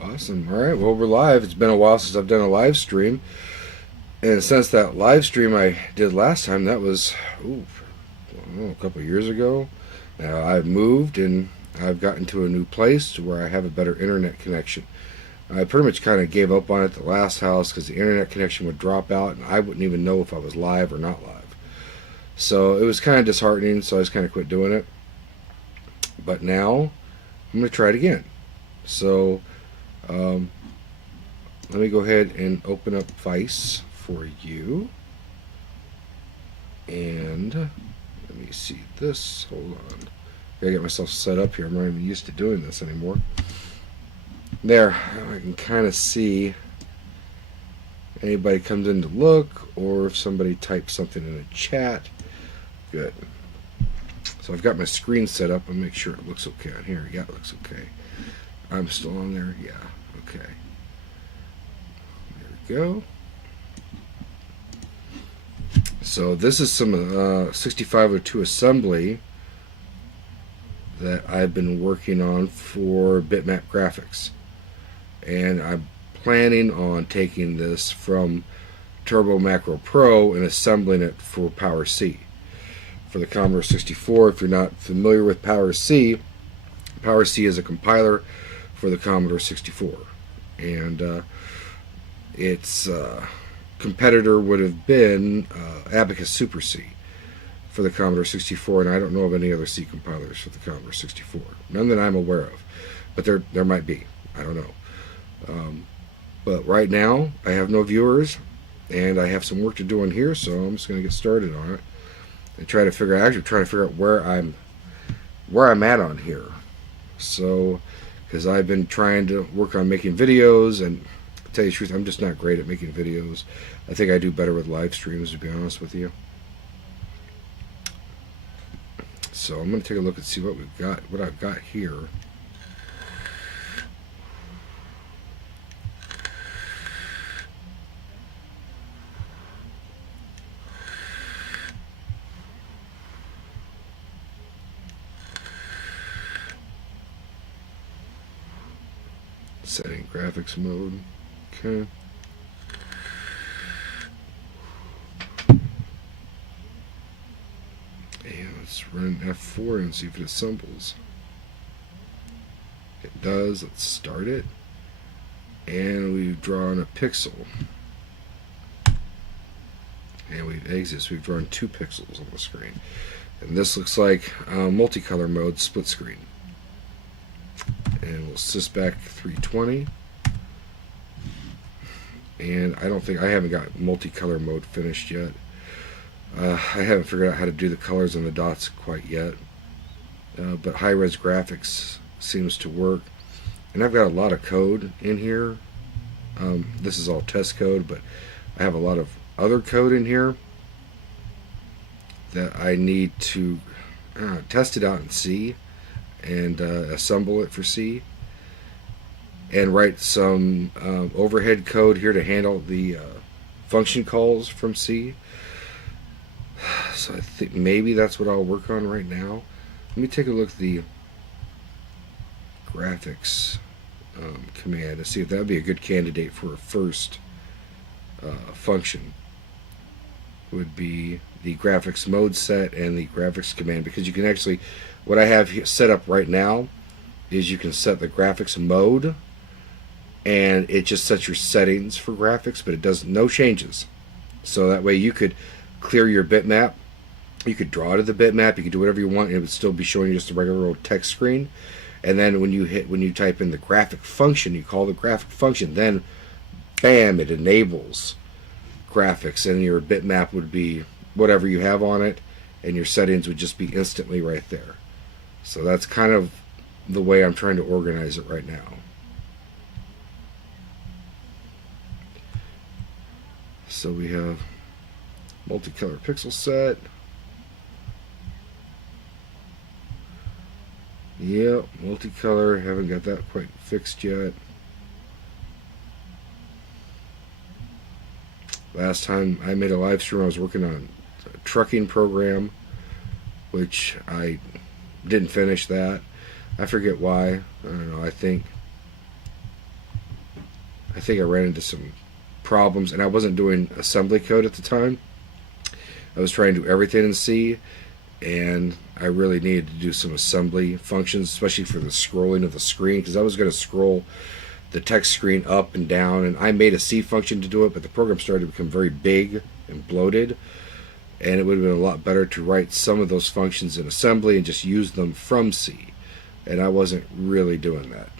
Awesome. All right. Well, we're live. It's been a while since I've done a live stream, and since that live stream I did last time, that was I don't know, a couple of years ago. Now I've moved and I've gotten to a new place where I have a better internet connection. I pretty much kind of gave up on it at the last house because the internet connection would drop out and I wouldn't even know if I was live or not live. So it was kind of disheartening. So I just kind of quit doing it. But now I'm going to try it again. So um, let me go ahead and open up Vice for you. And let me see this. Hold on. Gotta get myself set up here. I'm not even used to doing this anymore. There, I can kind of see anybody comes in to look, or if somebody types something in a chat. Good. So I've got my screen set up and make sure it looks okay on here. Yeah, it looks okay. I'm still on there. Yeah, okay. There we go. So this is some 6502 assembly that I've been working on for bitmap graphics. And I'm planning on taking this from Turbo Macro Pro and assembling it for Power C. For the Commodore 64, if you're not familiar with Power C is a compiler for the Commodore 64. And its competitor would have been Abacus Super C for the Commodore 64, and I don't know of any other C compilers for the Commodore 64. None that I'm aware of, but there might be. I don't know. But right now, I have no viewers, and I have some work to do on here, so I'm just going to get started on it and try to figure out where I'm at on here. So, because I've been trying to work on making videos, and to tell you the truth, I'm just not great at making videos. I think I do better with live streams, to be honest with you. So I'm going to take a look and see what I've got here. Setting graphics mode. Okay. And let's run F4 and see if it assembles. It does. Let's start it. And we've drawn a pixel. And we've exited. So we've drawn 2 pixels on the screen. And this looks like multicolor mode split screen. And we'll sysback 320. And I haven't got multicolor mode finished yet. I haven't figured out how to do the colors on the dots quite yet. But high-res graphics seems to work. And I've got a lot of code in here. This is all test code, but I have a lot of other code in here that I need to test it out in C and assemble it for C, and write some overhead code here to handle the function calls from C. So I think maybe that's what I'll work on right now. Let me take a look at the graphics command to see if that would be a good candidate for a first function. Would be the graphics mode set and the graphics command, because you can actually, what I have set up right now is you can set the graphics mode and it just sets your settings for graphics, but it does no changes. So that way you could clear your bitmap, you could draw to the bitmap, you could do whatever you want, and it would still be showing you just a regular old text screen. And then when you type in the graphic function, you call the graphic function, then bam, it enables graphics, and your bitmap would be whatever you have on it, and your settings would just be instantly right there. So that's kind of the way I'm trying to organize it right now. So we have multicolor pixel set. Yep, multicolor, haven't got that quite fixed yet. Last time I made a live stream, I was working on a trucking program, which I didn't finish that. I forget why. I don't know. I think I think I ran into some problems, and I wasn't doing assembly code at the time. I was trying to do everything in C, and I really needed to do some assembly functions, especially for the scrolling of the screen, because I was going to scroll the text screen up and down, and I made a C function to do it, but the program started to become very big and bloated, and it would have been a lot better to write some of those functions in assembly and just use them from C, and I wasn't really doing that.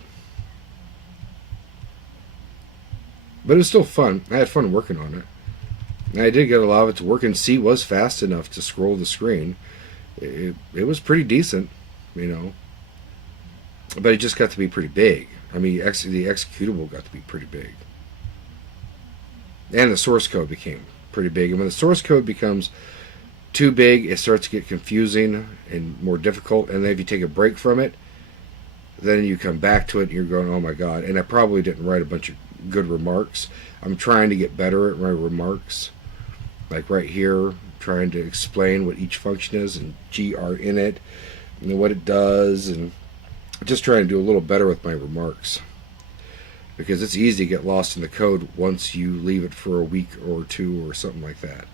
But it was still fun. I had fun working on it. And I did get a lot of it to work, and C was fast enough to scroll the screen. It was pretty decent, you know. But it just got to be pretty big. I mean, the executable got to be pretty big. And the source code became pretty big. And when the source code becomes too big, it starts to get confusing and more difficult. And then if you take a break from it, then you come back to it and you're going, oh my God. And I probably didn't write a bunch of good remarks. I'm trying to get better at my remarks. Like right here, trying to explain what each function is and GR in it and what it does, and just trying to do a little better with my remarks, because it's easy to get lost in the code once you leave it for a week or two or something like that.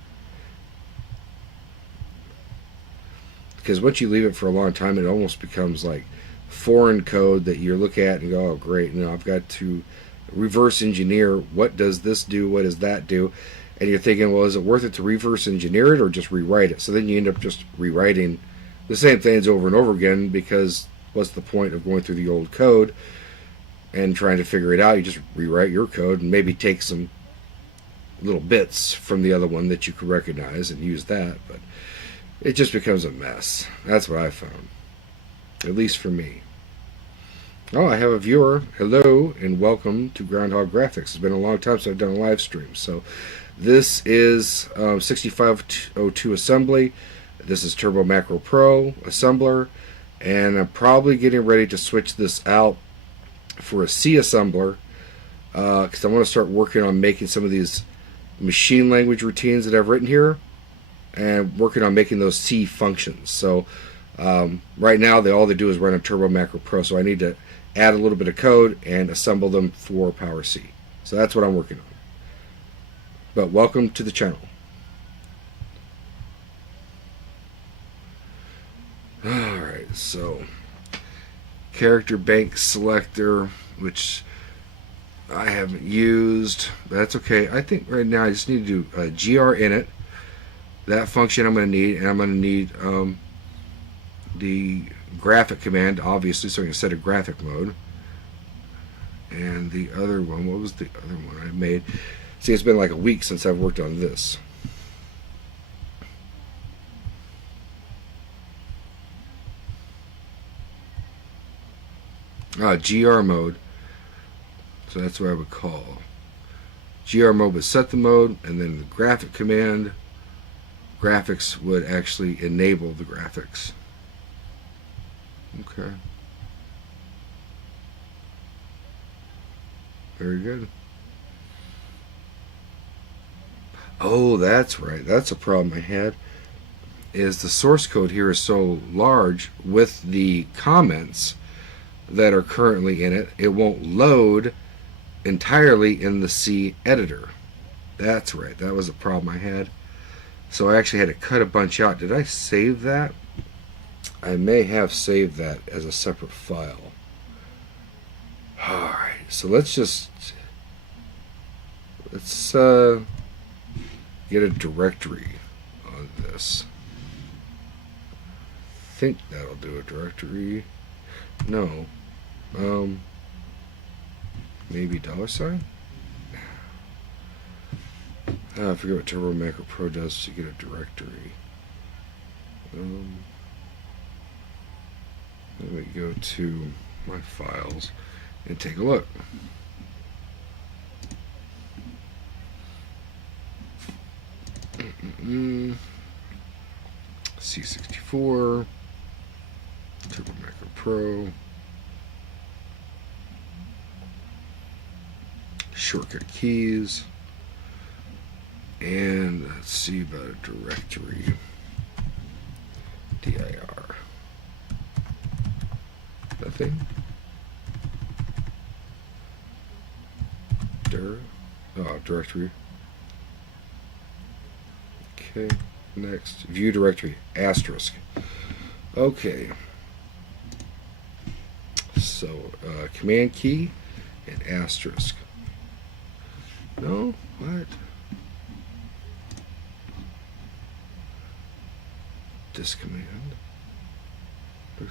Because once you leave it for a long time, it almost becomes like foreign code that you look at and go, oh great, you know, I've got to reverse engineer, what does this do, what does that do, and you're thinking, well, is it worth it to reverse engineer it or just rewrite it? So then you end up just rewriting the same things over and over again, because what's the point of going through the old code and trying to figure it out? You just rewrite your code and maybe take some little bits from the other one that you could recognize and use that, but it just becomes a mess. That's what I found, at least for me. Oh, I have a viewer. Hello and welcome to Groundhog Graphics. It's been a long time since I've done a live stream. So this is 6502 assembly. This is Turbo Macro Pro assembler, and I'm probably getting ready to switch this out for a C assembler, because I want to start working on making some of these machine language routines that I've written here, and working on making those C functions. So right now all they do is run a Turbo Macro Pro, so I need to add a little bit of code and assemble them for Power C. So that's what I'm working on. But welcome to the channel. Alright, so character bank selector, which I haven't used, but that's okay. I think right now I just need to do a GR init. That function I'm going to need, and I'm going to need the graphic command, obviously, so I can set a graphic mode. And the other one, what was the other one I made? See, it's been like a week since I've worked on this. GR mode. So that's what I would call. GR mode would set the mode, and then the graphic command, graphics would actually enable the graphics. Okay. Very good. Oh, that's right. That's a problem I had. Is the source code here is so large with the comments that are currently in it, it won't load entirely in the C editor. That's right. That was a problem I had. So I actually had to cut a bunch out. Did I save that? I may have saved that as a separate file. Alright, so let's get a directory on this. I think that'll do a directory. No. Maybe $? I forget what Turbo Macro Pro does to get a directory. Let me go to my files and take a look. C64, Turbo Macro Pro, shortcut keys, and let's see about a directory. dir. Nothing. error. Oh, directory. Okay, next. View directory, asterisk. Okay. So, command key and asterisk. No? What? Discommand.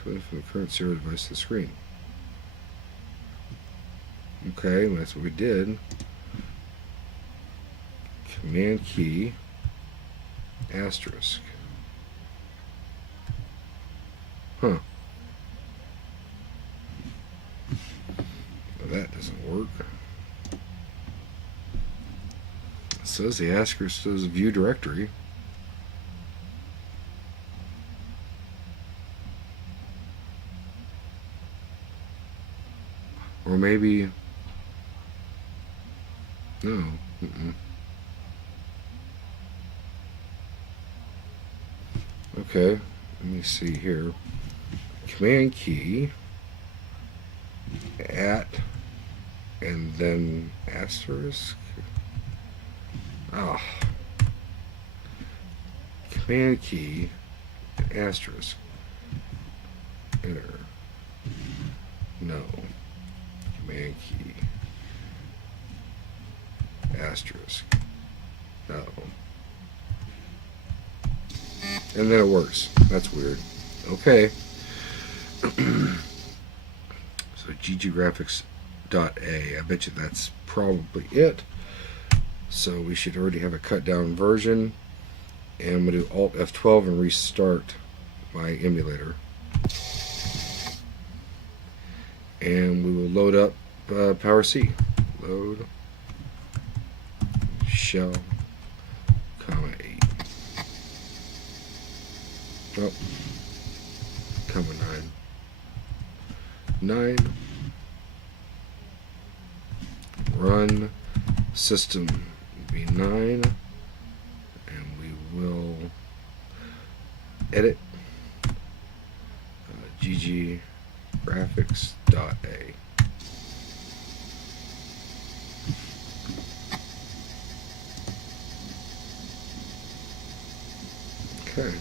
From the current serial device to the screen. Okay, that's what we did. Command key, asterisk. Huh. Well, that doesn't work. It says the asterisk says view directory. Or maybe... No. Okay, let me see here. Command key, at, and then asterisk. Ah. Command key, asterisk. Enter. No. Command key, asterisk. No. And then it works. That's weird. Okay. So gggraphics.a. I bet you that's probably it. So we should already have a cut down version. And I'm going to do Alt F12 and restart my emulator. And we will load up Power C. Load shell, comma 8. Oh, comma 9. 9. Run system v9, and we will edit gggraphics.a. Okay.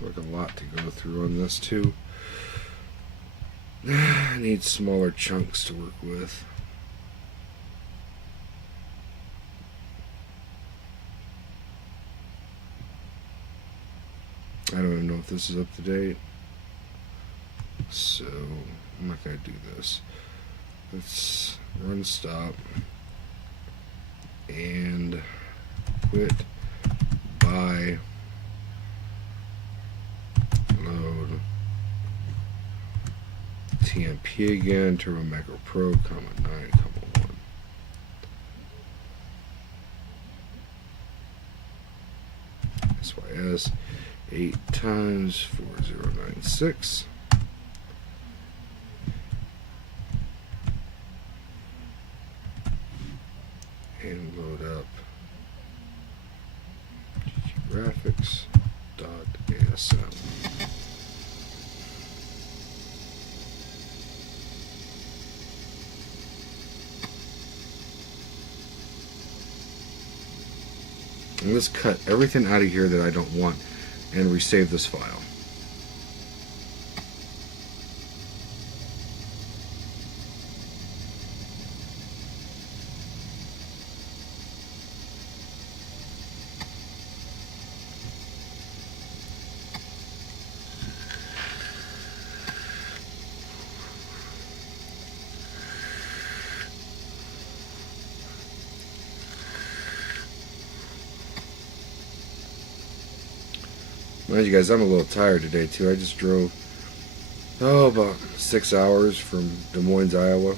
Like a lot to go through on this too. I need smaller chunks to work with. I don't even know if this is up to date, so I'm not going to do this. Let's run stop and quit by load TMP again, Turbo Macro Pro, comma 9, comma 1. SYS 8 times 4096. let's cut everything out of here that I don't want and resave this file. Mind you guys, I'm a little tired today too. I just drove, about 6 hours from Des Moines, Iowa.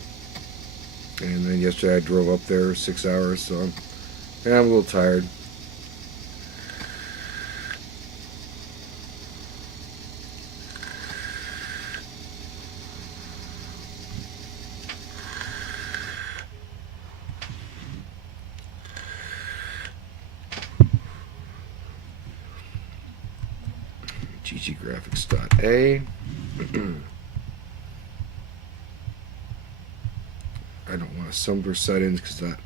And then yesterday I drove up there 6 hours, so I'm a little tired. gggraphics.a. I don't want assembler settings because that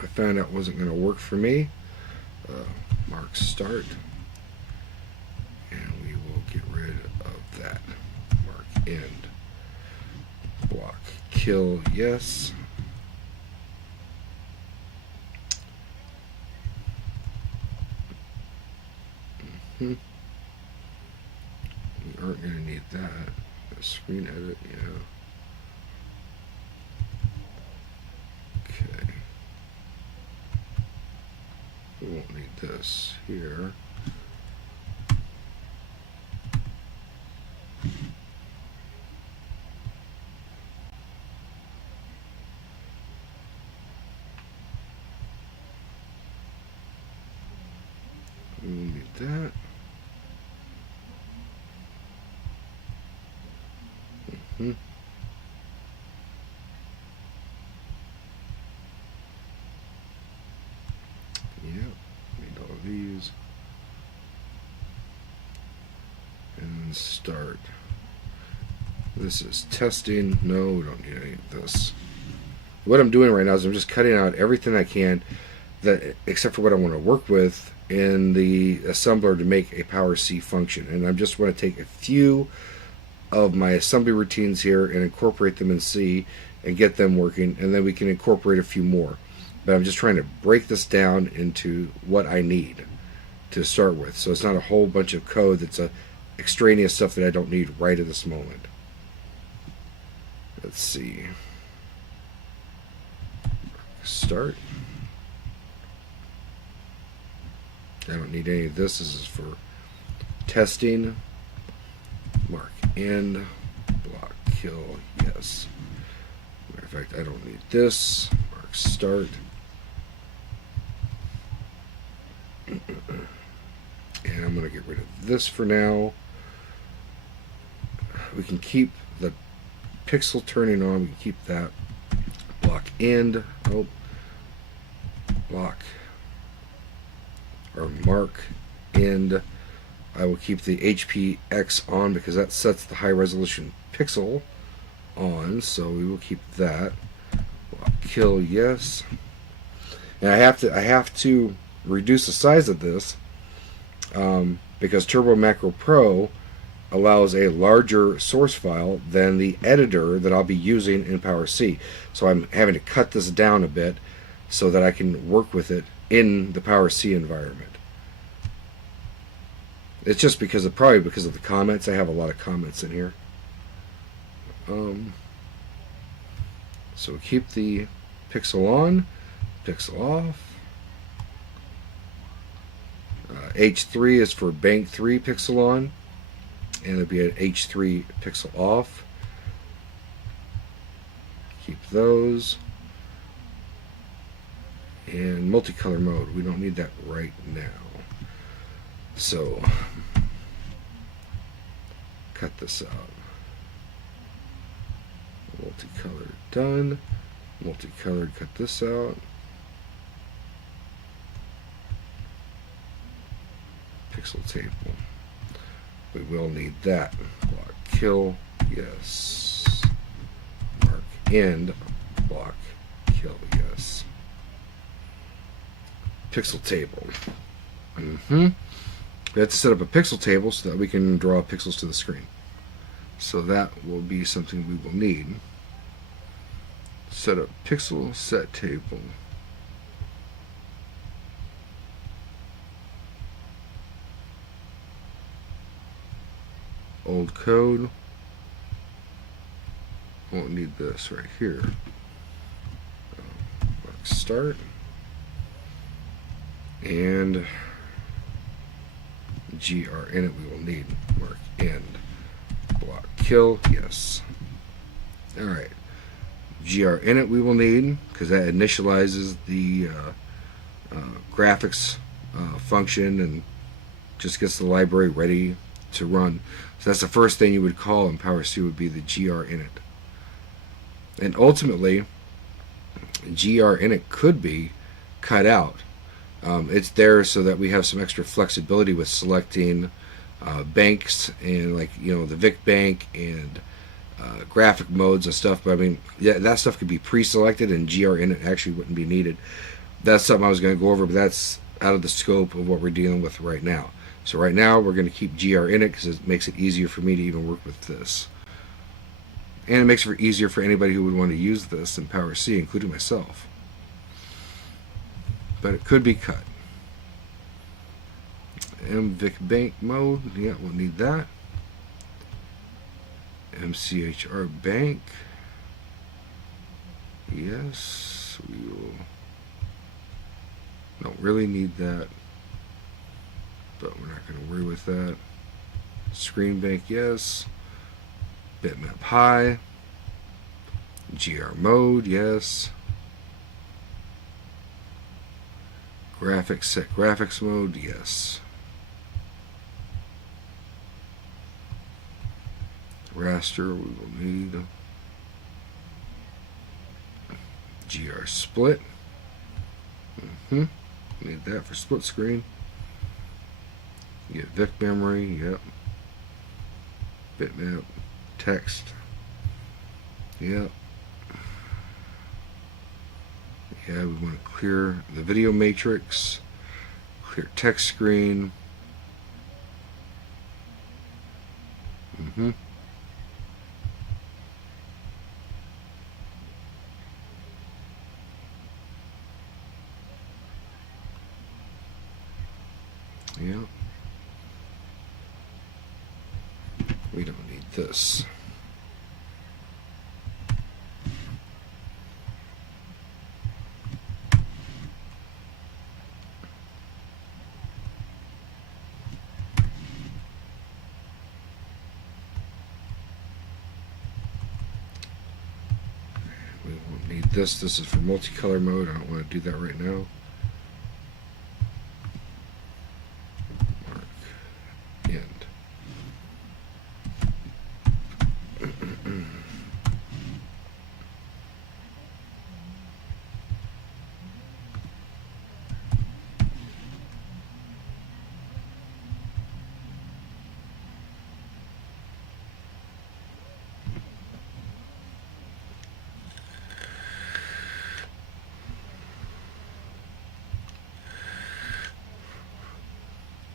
I found out wasn't going to work for me. Mark start, and we will get rid of that. Mark end. Block kill yes. We aren't going to need that. Screen edit, yeah. Okay. We won't need this here. We will need that. Yep, need all of these. And then start. This is testing. No, we don't need any of this. What I'm doing right now is I'm just cutting out everything I can, that except for what I want to work with in the assembler to make a Power C function. And I just want to take a few of my assembly routines here and incorporate them in C and get them working, and then we can incorporate a few more. But I'm just trying to break this down into what I need to start with, so it's not a whole bunch of code that's extraneous stuff that I don't need right at this moment. Let's see. Start. I don't need any of this. This is for testing. Mark end. Block kill yes. Matter of fact, I don't need this. Mark start. And I'm going to get rid of this for now. We can keep the pixel turning on. We can keep that. Block end. Oh. Block. Or mark end. I will keep the HPX on because that sets the high resolution pixel on, so we will keep that. Block kill yes. And I have to reduce the size of this because Turbo Macro Pro allows a larger source file than the editor that I'll be using in Power C. So I'm having to cut this down a bit so that I can work with it in the Power C environment. It's just probably because of the comments. I have a lot of comments in here. So keep the pixel on, pixel off. H3 is for bank 3 pixel on, and it'll be an H3 pixel off. Keep those. And multicolor mode, we don't need that right now. So, cut this out. Multicolor done. Multicolored, cut this out. Pixel table. We will need that. Block kill, yes. Mark end, block kill, yes. Pixel table. We have to set up a pixel table so that we can draw pixels to the screen. So that will be something we will need. Set up pixel set table. Old code. Won't need this right here. Start. And GR in it we will need. Mark end. Block kill. Yes. Alright. GR in it we will need because that initializes the graphics function and just gets the library ready to run. So that's the first thing you would call in Power C would be the GR init. And ultimately, GR init could be cut out. It's there so that we have some extra flexibility with selecting banks and the VIC bank and graphic modes and stuff. But I mean, yeah, that stuff could be pre-selected and GR init actually wouldn't be needed. That's something I was going to go over, but that's out of the scope of what we're dealing with right now. So right now we're going to keep GR init because it makes it easier for me to even work with this. And it makes it easier for anybody who would want to use this in Power C, including myself. But it could be cut. MVIC bank mode, yeah, we'll need that. MCHR bank, yes, we will. Don't really need that, but we're not going to worry with that. Screen bank, yes. Bitmap high. GR mode, yes. Graphics, set graphics mode, yes. Raster, we will need. GR split. Need that for split screen. Get VIC memory, yep. Bitmap, text, yep. Yeah, we want to clear the video matrix, clear text screen. Yeah. We don't need this. We won't need this. This is for multicolor mode. I don't want to do that right now. Mark end.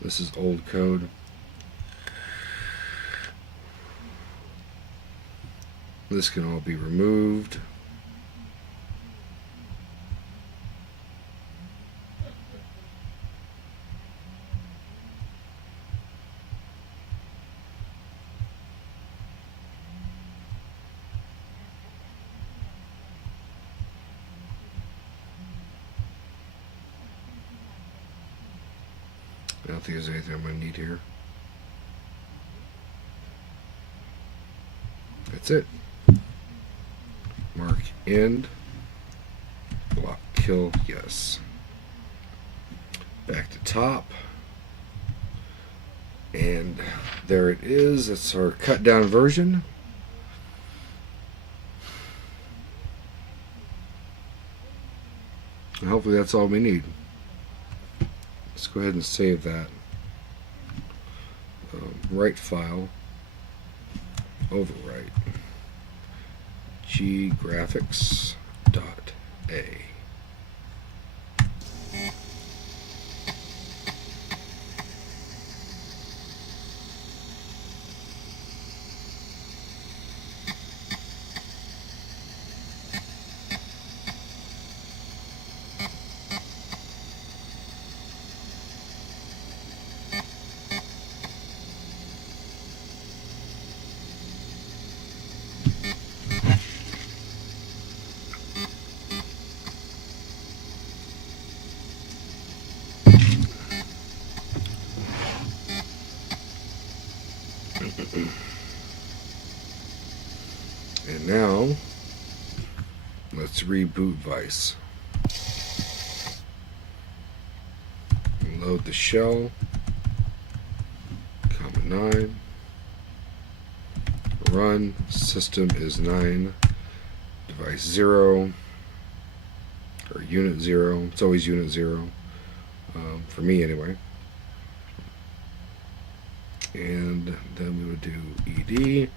This is old code. This can all be removed. I don't think there's anything I'm going to need here. That's it. Mark end. Block kill, yes. Back to top. And there it is. That's our cut down version. And hopefully that's all we need. Let's go ahead and save that. Write file, overwrite, ggraphics.a. And now, let's reboot Vice. Load the shell. Common 9. Run. System is 9. Device 0. Or unit 0. It's always unit 0. For me anyway. And then we would do ed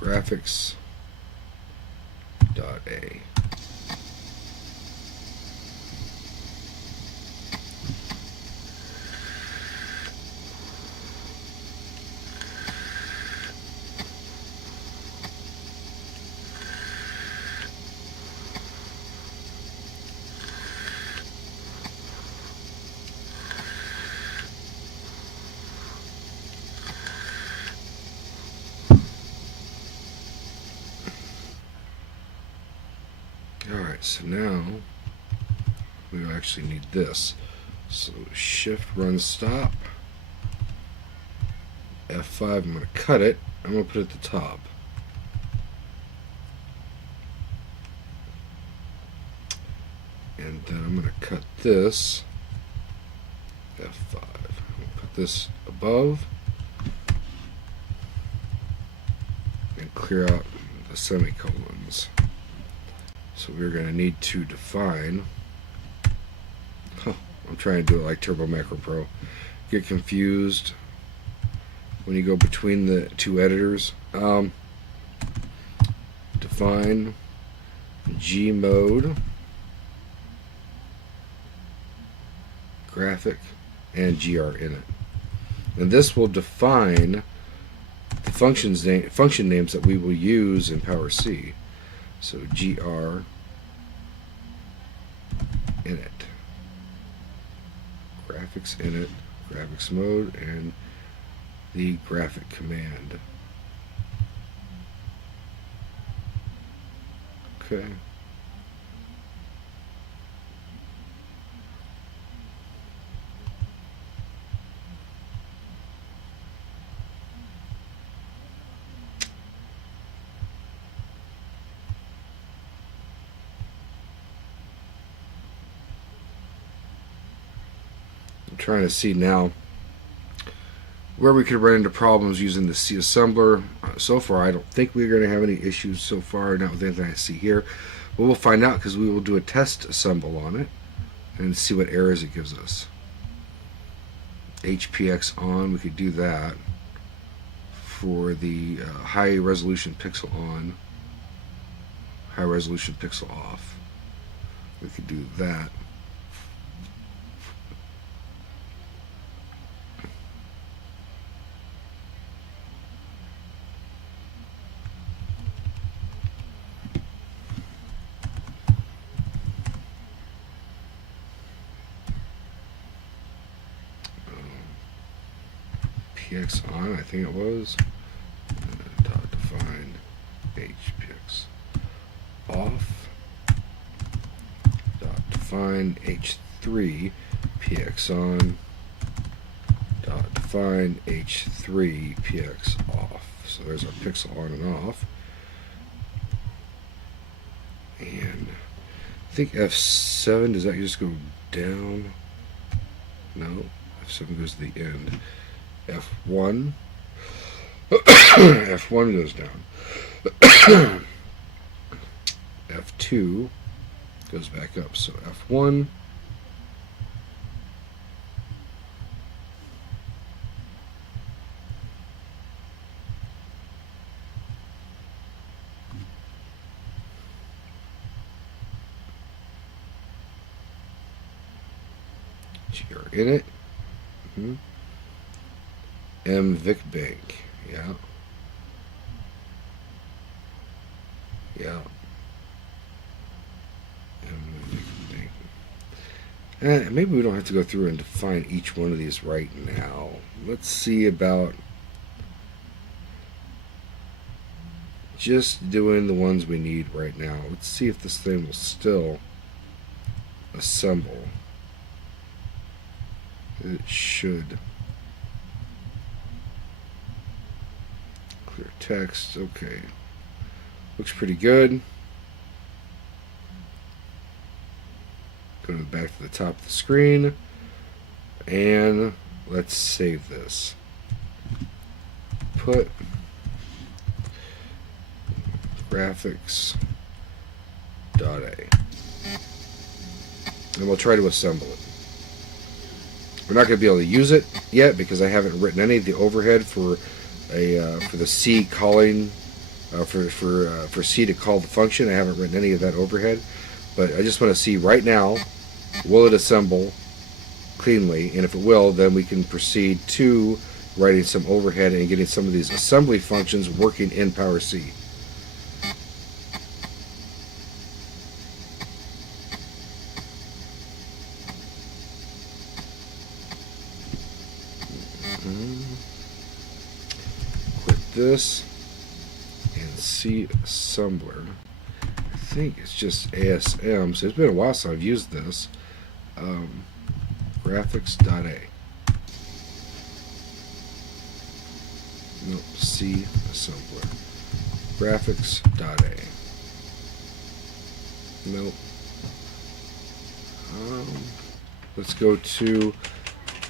graphics .a. Alright, so now we actually need this. So shift run stop. F5, I'm going to cut it. I'm going to put it at the top. And then I'm going to cut this. F5. I'm going to put this above. And clear out the semicolons. So we're going to need to define. I'm trying to do it like Turbo Macro Pro. Get confused when you go between the two editors. Define G mode, graphic, and GR in it. And this will define the function names that we will use in Power C. So GR in it, graphics in it, graphics mode, and the graphic command. Okay. Trying to see now where we could run into problems using the C assembler. So far, I don't think we're going to have any issues so far, not with anything I see here. But we'll find out because we will do a test assemble on it and see what errors it gives us. HPX on, we could do that. For the high resolution pixel on, high resolution pixel off. We could do that. PX on, I think it was. Dot define HPX off. Dot define H3 PX on. Dot define H3 PX off. So there's our pixel on and off. And I think F7, does that just go down? No, F7 goes to the end. F1 F1 goes down. F2 goes back up. So F1 GR in it. M Vic Bank, yeah. M Vic Bank. Maybe we don't have to go through and define each one of these right now. Let's see about just doing the ones we need right now. Let's see if this thing will still assemble. It should. Clear text. Okay. Looks pretty good. Go back to the top of the screen. And let's save this. Put graphics.a. And we'll try to assemble it. We're not going to be able to use it yet because I haven't written any of the overhead for the C calling for C to call the function. I haven't written any of that overhead, but I just want to see right now, will it assemble cleanly? And if it will, then we can proceed to writing some overhead and getting some of these assembly functions working in Power C. Quit this and C assembler. I think it's just ASM, so it's been a while since I've used this. Graphics.a. Nope, C assembler. Graphics.a. Nope. Let's go to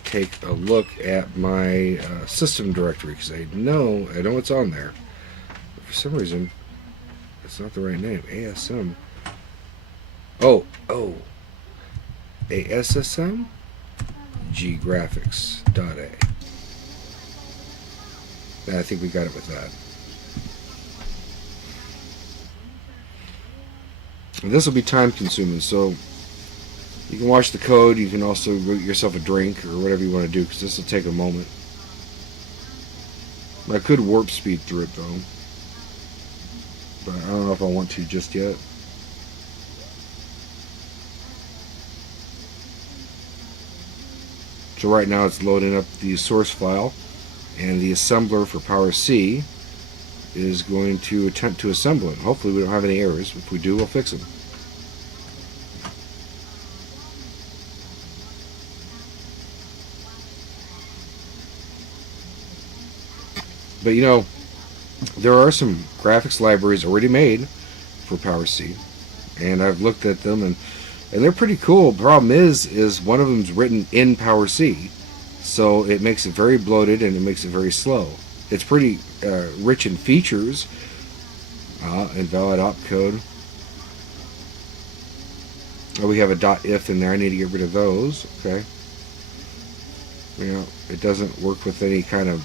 take a look at my system directory because I know what's on there. But for some reason, it's not the right name. ASM. Oh. ASSM? Graphics.a. I think we got it with that. And this will be time consuming, so you can watch the code. You can also get yourself a drink or whatever you want to do because this will take a moment. I could warp speed through it though, but I don't know if I want to just yet. So right now it's loading up the source file, and the assembler for Power C is going to attempt to assemble it. Hopefully we don't have any errors. If we do, we'll fix them. But you know, there are some graphics libraries already made for Power C, and I've looked at them, and they're pretty cool. The problem is one of them's written in Power C, so it makes it very bloated and it makes it very slow. It's pretty rich in features. Invalid opcode. Oh, we have a .if in there. I need to get rid of those. Okay. You know, it doesn't work with any kind of,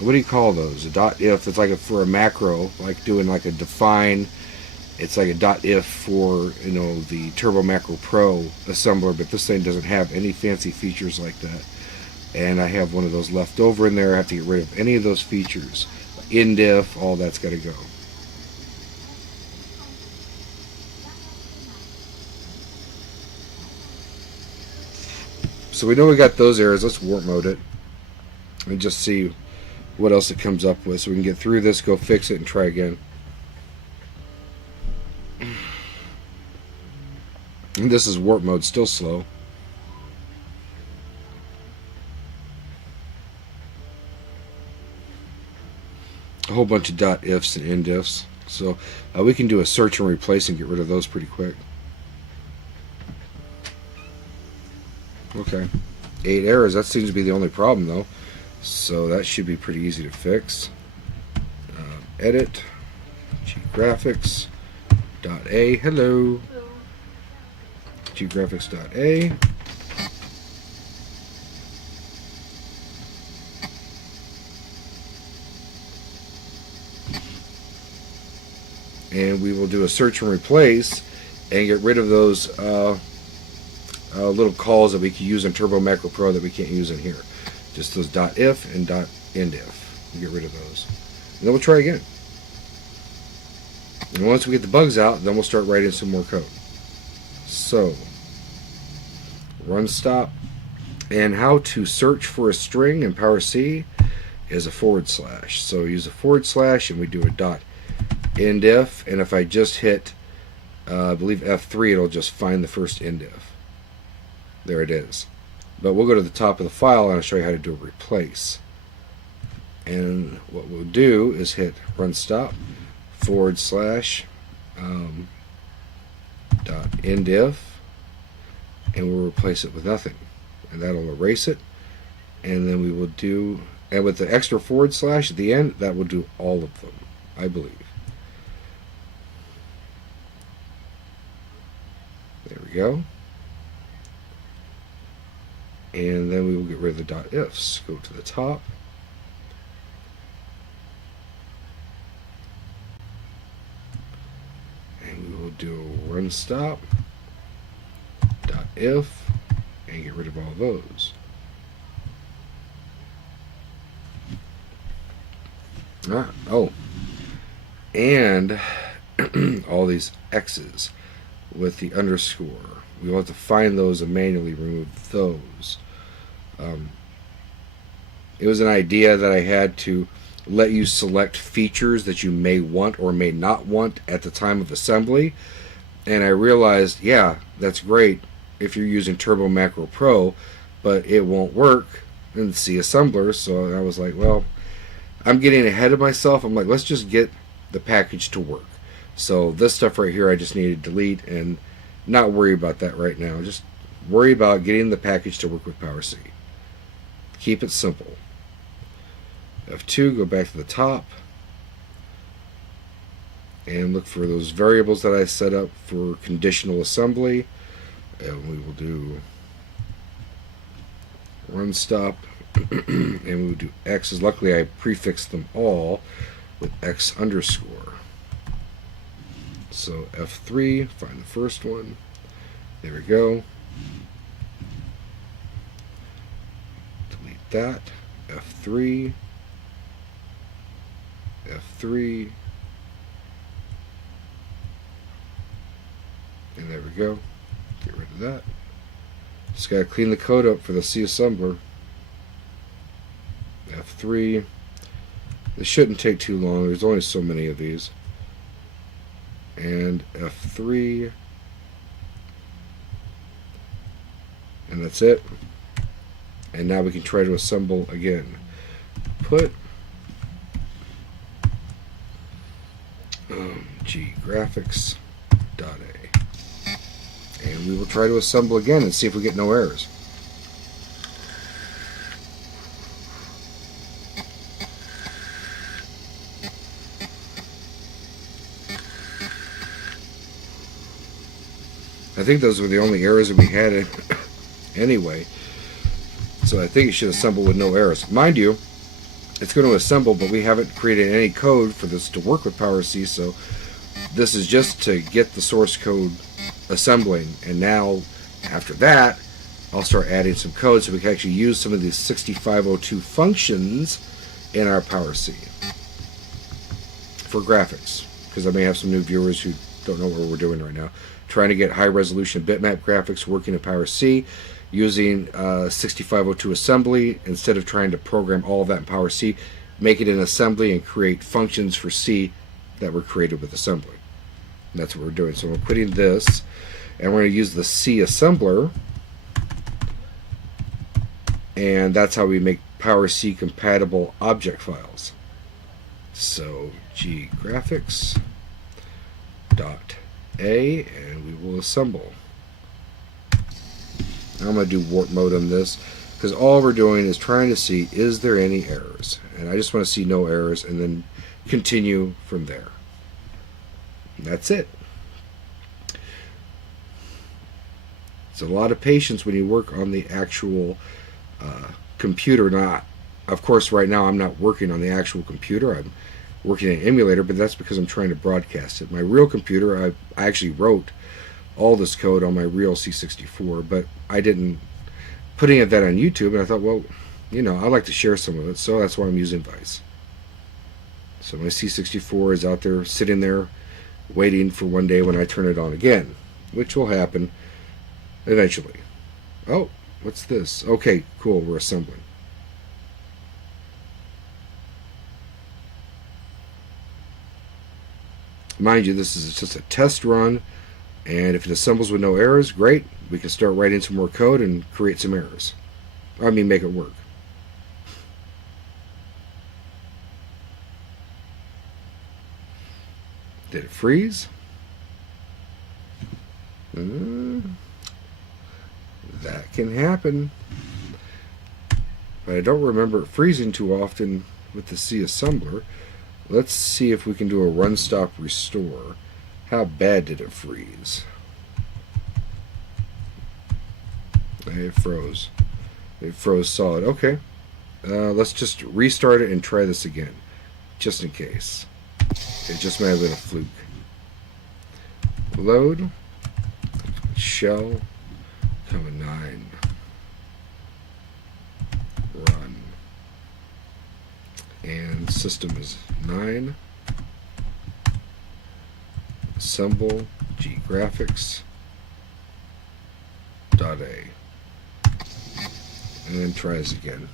what do you call those? A .if. It's like for a macro, like doing like a define. It's like a .if for, you know, the Turbo Macro Pro assembler, but this thing doesn't have any fancy features like that. And I have one of those left over in there. I have to get rid of any of those features. Indif, all that's got to go. So we know we got those errors. Let's warp mode it and just see what else it comes up with so we can get through this, go fix it, and try again. And this is warp mode, still slow. A whole bunch of .ifs and indifs. So we can do a search and replace and get rid of those pretty quick. Okay. 8 errors. That seems to be the only problem though. So that should be pretty easy to fix. Edit. Graphics.a. Hello. Graphics.a. And we will do a search and replace and get rid of those little calls that we can use in Turbo Macro Pro that we can't use in here. Just those .if and .indif. We'll get rid of those. And then we'll try again. And once we get the bugs out, then we'll start writing some more code. So, run stop. And how to search for a string in Power C is a /. So use a / and we do a .indif, and if I just hit I believe F3, it'll just find the first indif. There it is. But we'll go to the top of the file and I'll show you how to do a replace. And what we'll do is hit run stop / dot end if, and we'll replace it with nothing, and that'll erase it. And then we will do, and with the extra / at the end, that will do all of them, I believe. There we go. And then we will get rid of the dot ifs. Go to the top. And we will do a run stop dot if and get rid of all those. Oh, and all these X's with the underscore. We will have to find those and manually remove those. It was an idea that I had to let you select features that you may want or may not want at the time of assembly. And I realized, yeah, that's great if you're using Turbo Macro Pro, but it won't work in C assembler. So I was like, well, I'm getting ahead of myself. I'm like, let's just get the package to work. So this stuff right here I just need to delete and not worry about that right now. Just worry about getting the package to work with Power C. Keep it simple. F2, go back to the top and look for those variables that I set up for conditional assembly, and we will do run stop and we will do X's. Luckily I prefixed them all with X underscore. So F3, find the first one. There we go. Delete that. F3. F3. And there we go. Get rid of that. Just gotta clean the code up for the C assembler. F3. This shouldn't take too long. There's only so many of these. And F3. And that's it. And now we can try to assemble again. Put G graphics dot A. And we will try to assemble again and see if we get no errors. I think those were the only errors that we had anyway. So I think it should assemble with no errors. Mind you, it's going to assemble, but we haven't created any code for this to work with Power C, so this is just to get the source code assembling. And now, after that, I'll start adding some code so we can actually use some of these 6502 functions in our Power C for graphics, because I may have some new viewers who don't know what we're doing right now. Trying to get high resolution bitmap graphics working in Power C using 6502 assembly instead of trying to program all of that in Power C. Make it in assembly and create functions for C that were created with assembly. And that's what we're doing. So we're quitting this, and we're going to use the C assembler, and that's how we make Power C compatible object files. So G graphics dot A, and we will assemble. I'm going to do warp mode on this because all we're doing is trying to see, is there any errors? And I just want to see no errors and then continue from there. And that's it. It's a lot of patience when you work on the actual computer. Now, of course, right now I'm not working on the actual computer. I'm working in an emulator, but that's because I'm trying to broadcast it. My real computer, I actually wrote all this code on my real C64, but I didn't put any of that on YouTube, and I thought, well, you know, I'd like to share some of it, so that's why I'm using Vice. So my C64 is out there, sitting there, waiting for one day when I turn it on again, which will happen eventually. Oh, what's this? Okay, cool, we're assembling. Mind you, this is just a test run, and if it assembles with no errors, great. We can start writing some more code and create some errors. I mean, make it work. Did it freeze? That can happen. But I don't remember it freezing too often with the C assembler. Let's see if we can do a run stop restore. How bad did it freeze? It froze. It froze solid. Okay. Let's just restart it and try this again. Just in case. It just might have been a fluke. Load. Shell. Comma 9. Run. And system is 9. Assemble. G graphics. .a. And then try this again.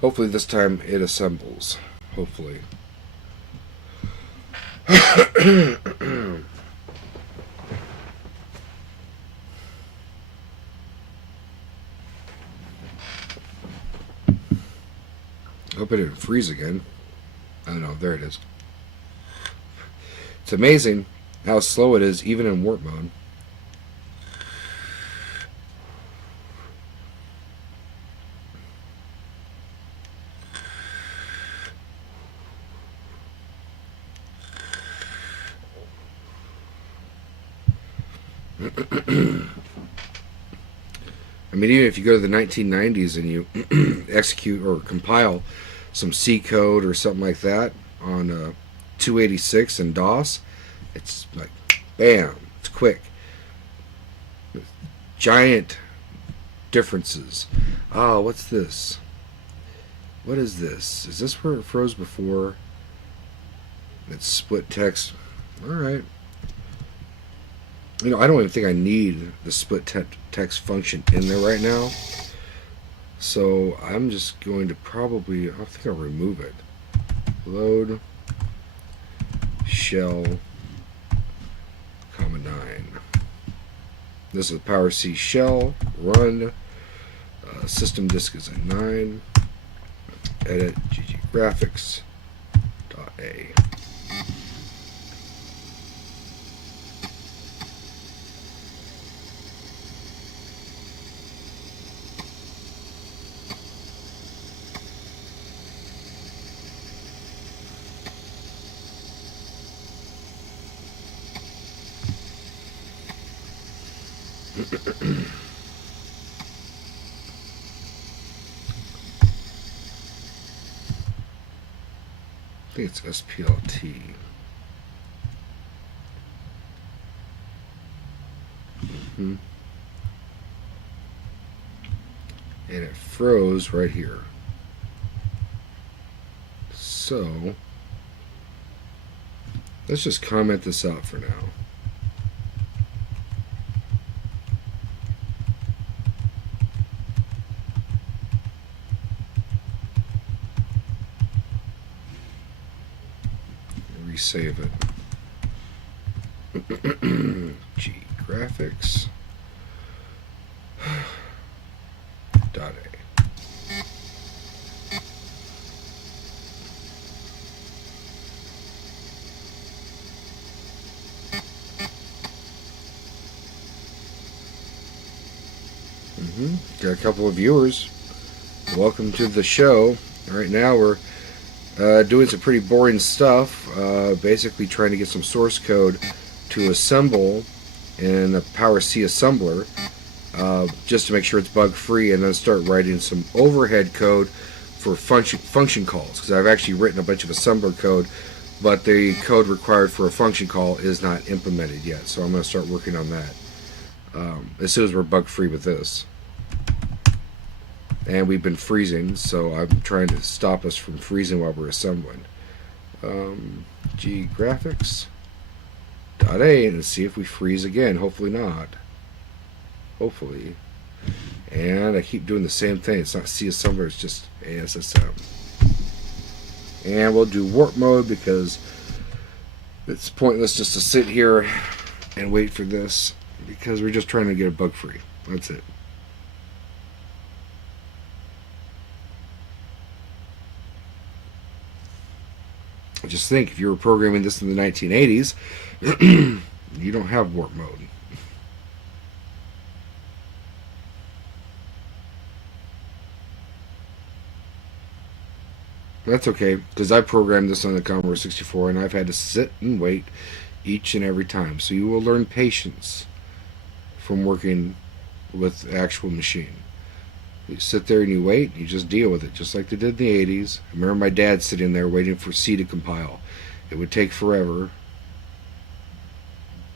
Hopefully this time it assembles. Hopefully. Hope it didn't freeze again. I don't know, there it is. It's amazing how slow it is even in warp mode. I mean, even if you go to the 1990s and you execute or compile some C code or something like that on 286 and DOS, it's like, bam, it's quick. Giant differences. Oh, what's this? What is this? Is this where it froze before? It's split text. Alright. You know, I don't even think I need the split text function in there right now. So I'm just going to probably, I think I'll remove it. Load, shell, comma 9. This is Power C shell, run, system disk is a 9, edit, GG graphics, .a. I think it's SPLT. And it froze right here. So let's just comment this out for now. Resave it. G graphics. .a. Got a couple of viewers. Welcome to the show. Right now we're doing some pretty boring stuff, basically trying to get some source code to assemble in a Power C assembler, just to make sure it's bug free, and then start writing some overhead code for function calls, because I've actually written a bunch of assembler code, but the code required for a function call is not implemented yet, so I'm going to start working on that as soon as we're bug free with this. And we've been freezing, so I'm trying to stop us from freezing while we're assembling. G graphics .a, and see if we freeze again. Hopefully not. Hopefully. And I keep doing the same thing. It's not C assembler, it's just ASSM. And we'll do warp mode because it's pointless just to sit here and wait for this, because we're just trying to get it bug free. That's it. Just think, if you were programming this in the 1980s, you don't have warp mode. That's okay, because I programmed this on the Commodore 64 and I've had to sit and wait each and every time. So you will learn patience from working with the actual machine. You sit there and you wait, and you just deal with it, just like they did in the 80s. I remember my dad sitting there waiting for C to compile. It would take forever.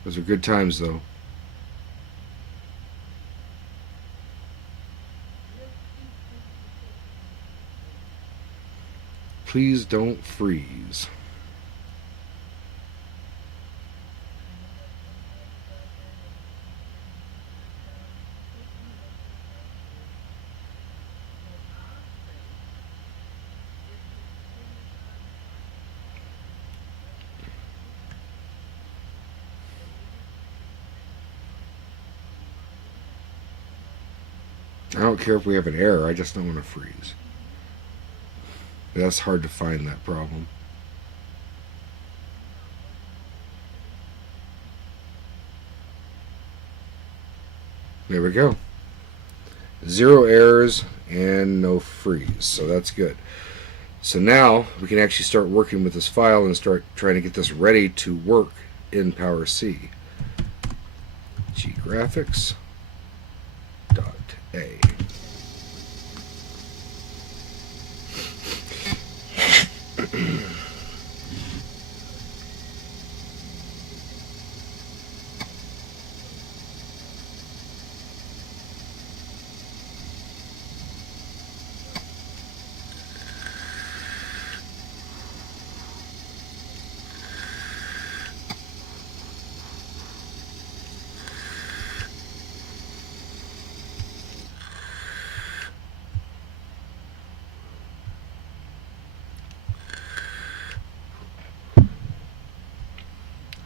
Those are good times, though. Please don't freeze. I don't care if we have an error, I just don't want to freeze. That's hard to find, that problem. There we go. 0 errors and no freeze, so that's good. So now we can actually start working with this file and start trying to get this ready to work in Power C. Graphics.A.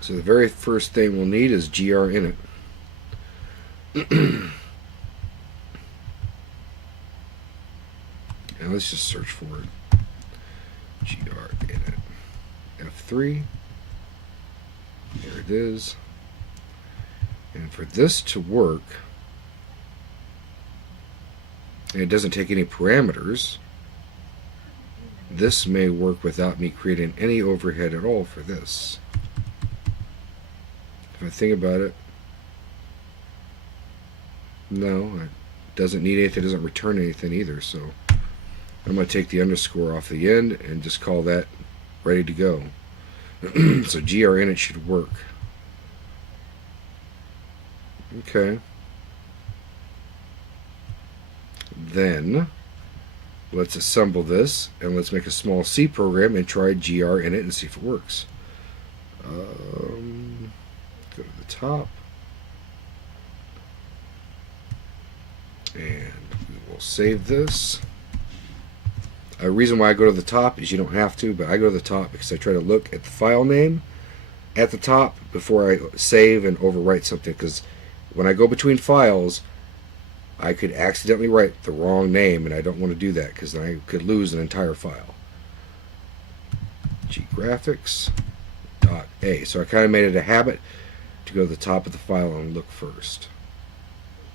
So the very first thing we'll need is grinit. And let's just search for it. Grinit. F3. There it is. And for this to work, and it doesn't take any parameters, this may work without me creating any overhead at all for this. If I think about it, no, it doesn't need anything, it doesn't return anything either, so I'm going to take the underscore off the end and just call that ready to go. So grinit should work. Okay. Then let's assemble this and let's make a small C program and try grinit and see if it works. Go to the top, and we will save this. A reason why I go to the top is you don't have to, but I go to the top because I try to look at the file name at the top before I save and overwrite something, because when I go between files I could accidentally write the wrong name, and I don't want to do that because then I could lose an entire file. Graphics.A. So I kind of made it a habit to go to the top of the file and look first,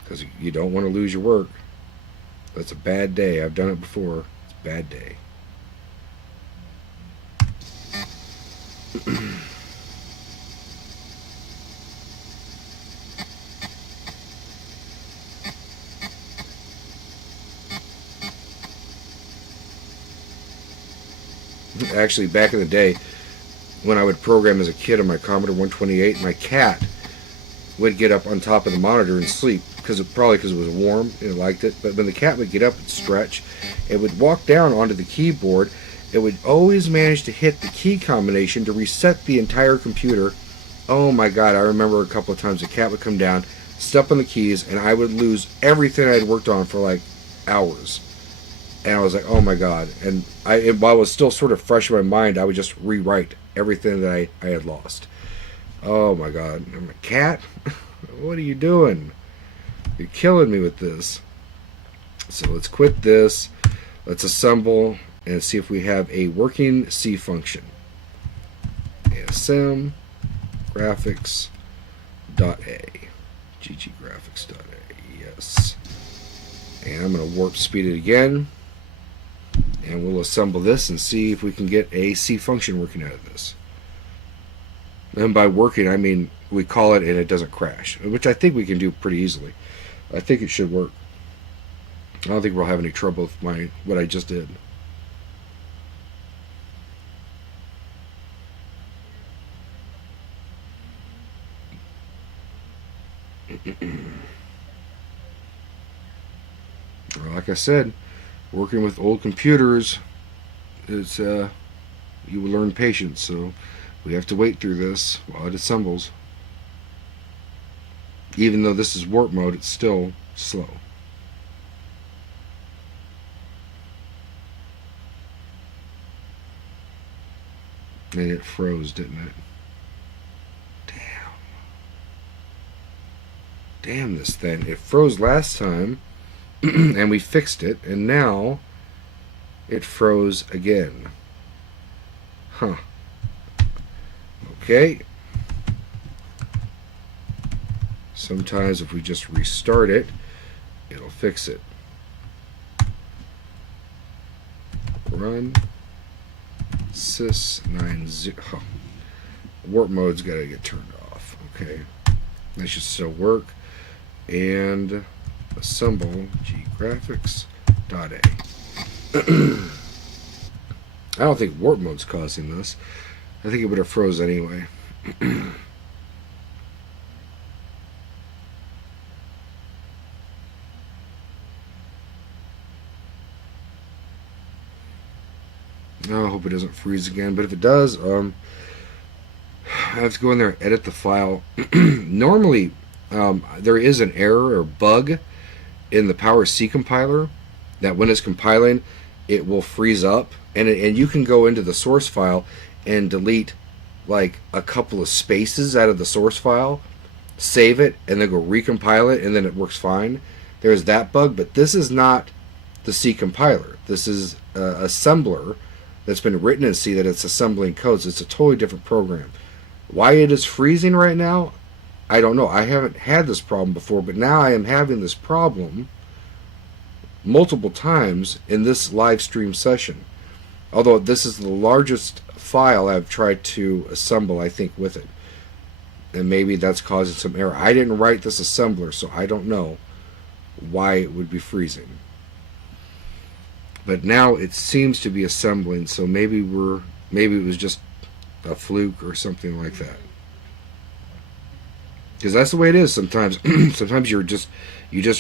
because you don't want to lose your work. That's a bad day. I've done it before. It's a bad day. Actually, back in the day, when I would program as a kid on my Commodore 128, my cat would get up on top of the monitor and sleep, probably because it was warm and it liked it. But when the cat would get up and stretch, it would walk down onto the keyboard. It would always manage to hit the key combination to reset the entire computer. Oh my God, I remember a couple of times the cat would come down, step on the keys, and I would lose everything I'd worked on for like hours. And I was like, oh my god. And while it was still sort of fresh in my mind, I would just rewrite everything that I had lost. Oh my god. I'm like, Cat, what are you doing? You're killing me with this. So let's quit this. Let's assemble and see if we have a working C function. ASM graphics.a. gggraphics.a. Yes. And I'm going to warp speed it again. And we'll assemble this and see if we can get a C function working out of this. And by working, I mean we call it and it doesn't crash, which I think we can do pretty easily. I think it should work. I don't think we'll have any trouble with what I just did. Like I said, working with old computers, it's you will learn patience. So we have to wait through this while it assembles. Even though this is warp mode, it's still slow. And it froze, didn't it? Damn this thing. It froze last time, and we fixed it, and now it froze again. Huh. Okay. Sometimes if we just restart it, it'll fix it. Run sys90. Oh. Warp mode's got to get turned off. Okay. That should still work. And assemble ggraphics.a. I don't think warp mode's causing this. I think it would have froze anyway. I hope it doesn't freeze again, but if it does, I have to go in there and edit the file. Normally, there is an error or bug in the Power C compiler that when it's compiling, it will freeze up, and you can go into the source file and delete like a couple of spaces out of the source file, save it, and then go recompile it, and then it works fine. There's that bug, but this is not the C compiler. This is assembler that's been written in C that it's assembling codes. It's a totally different program. Why it is freezing right now, I don't know. I haven't had this problem before, but now I am having this problem multiple times in this live stream session. Although this is the largest file I've tried to assemble, I think, with it. And maybe that's causing some error. I didn't write this assembler, so I don't know why it would be freezing. But now it seems to be assembling, so maybe it was just a fluke or something like that. Because that's the way it is sometimes. Sometimes you just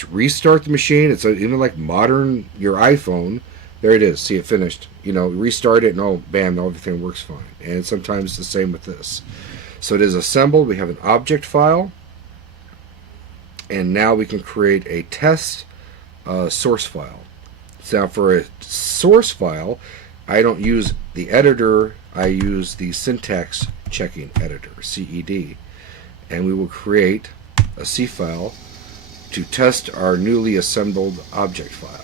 restart the machine. It's even like modern your iPhone. There it is. See, it finished. Restart it, and oh, bam, everything works fine. And sometimes it's the same with this. So it is assembled. We have an object file, and now we can create a test source file. So for a source file, I don't use the editor. I use the syntax checking editor, CED. And we will create a C file to test our newly assembled object file.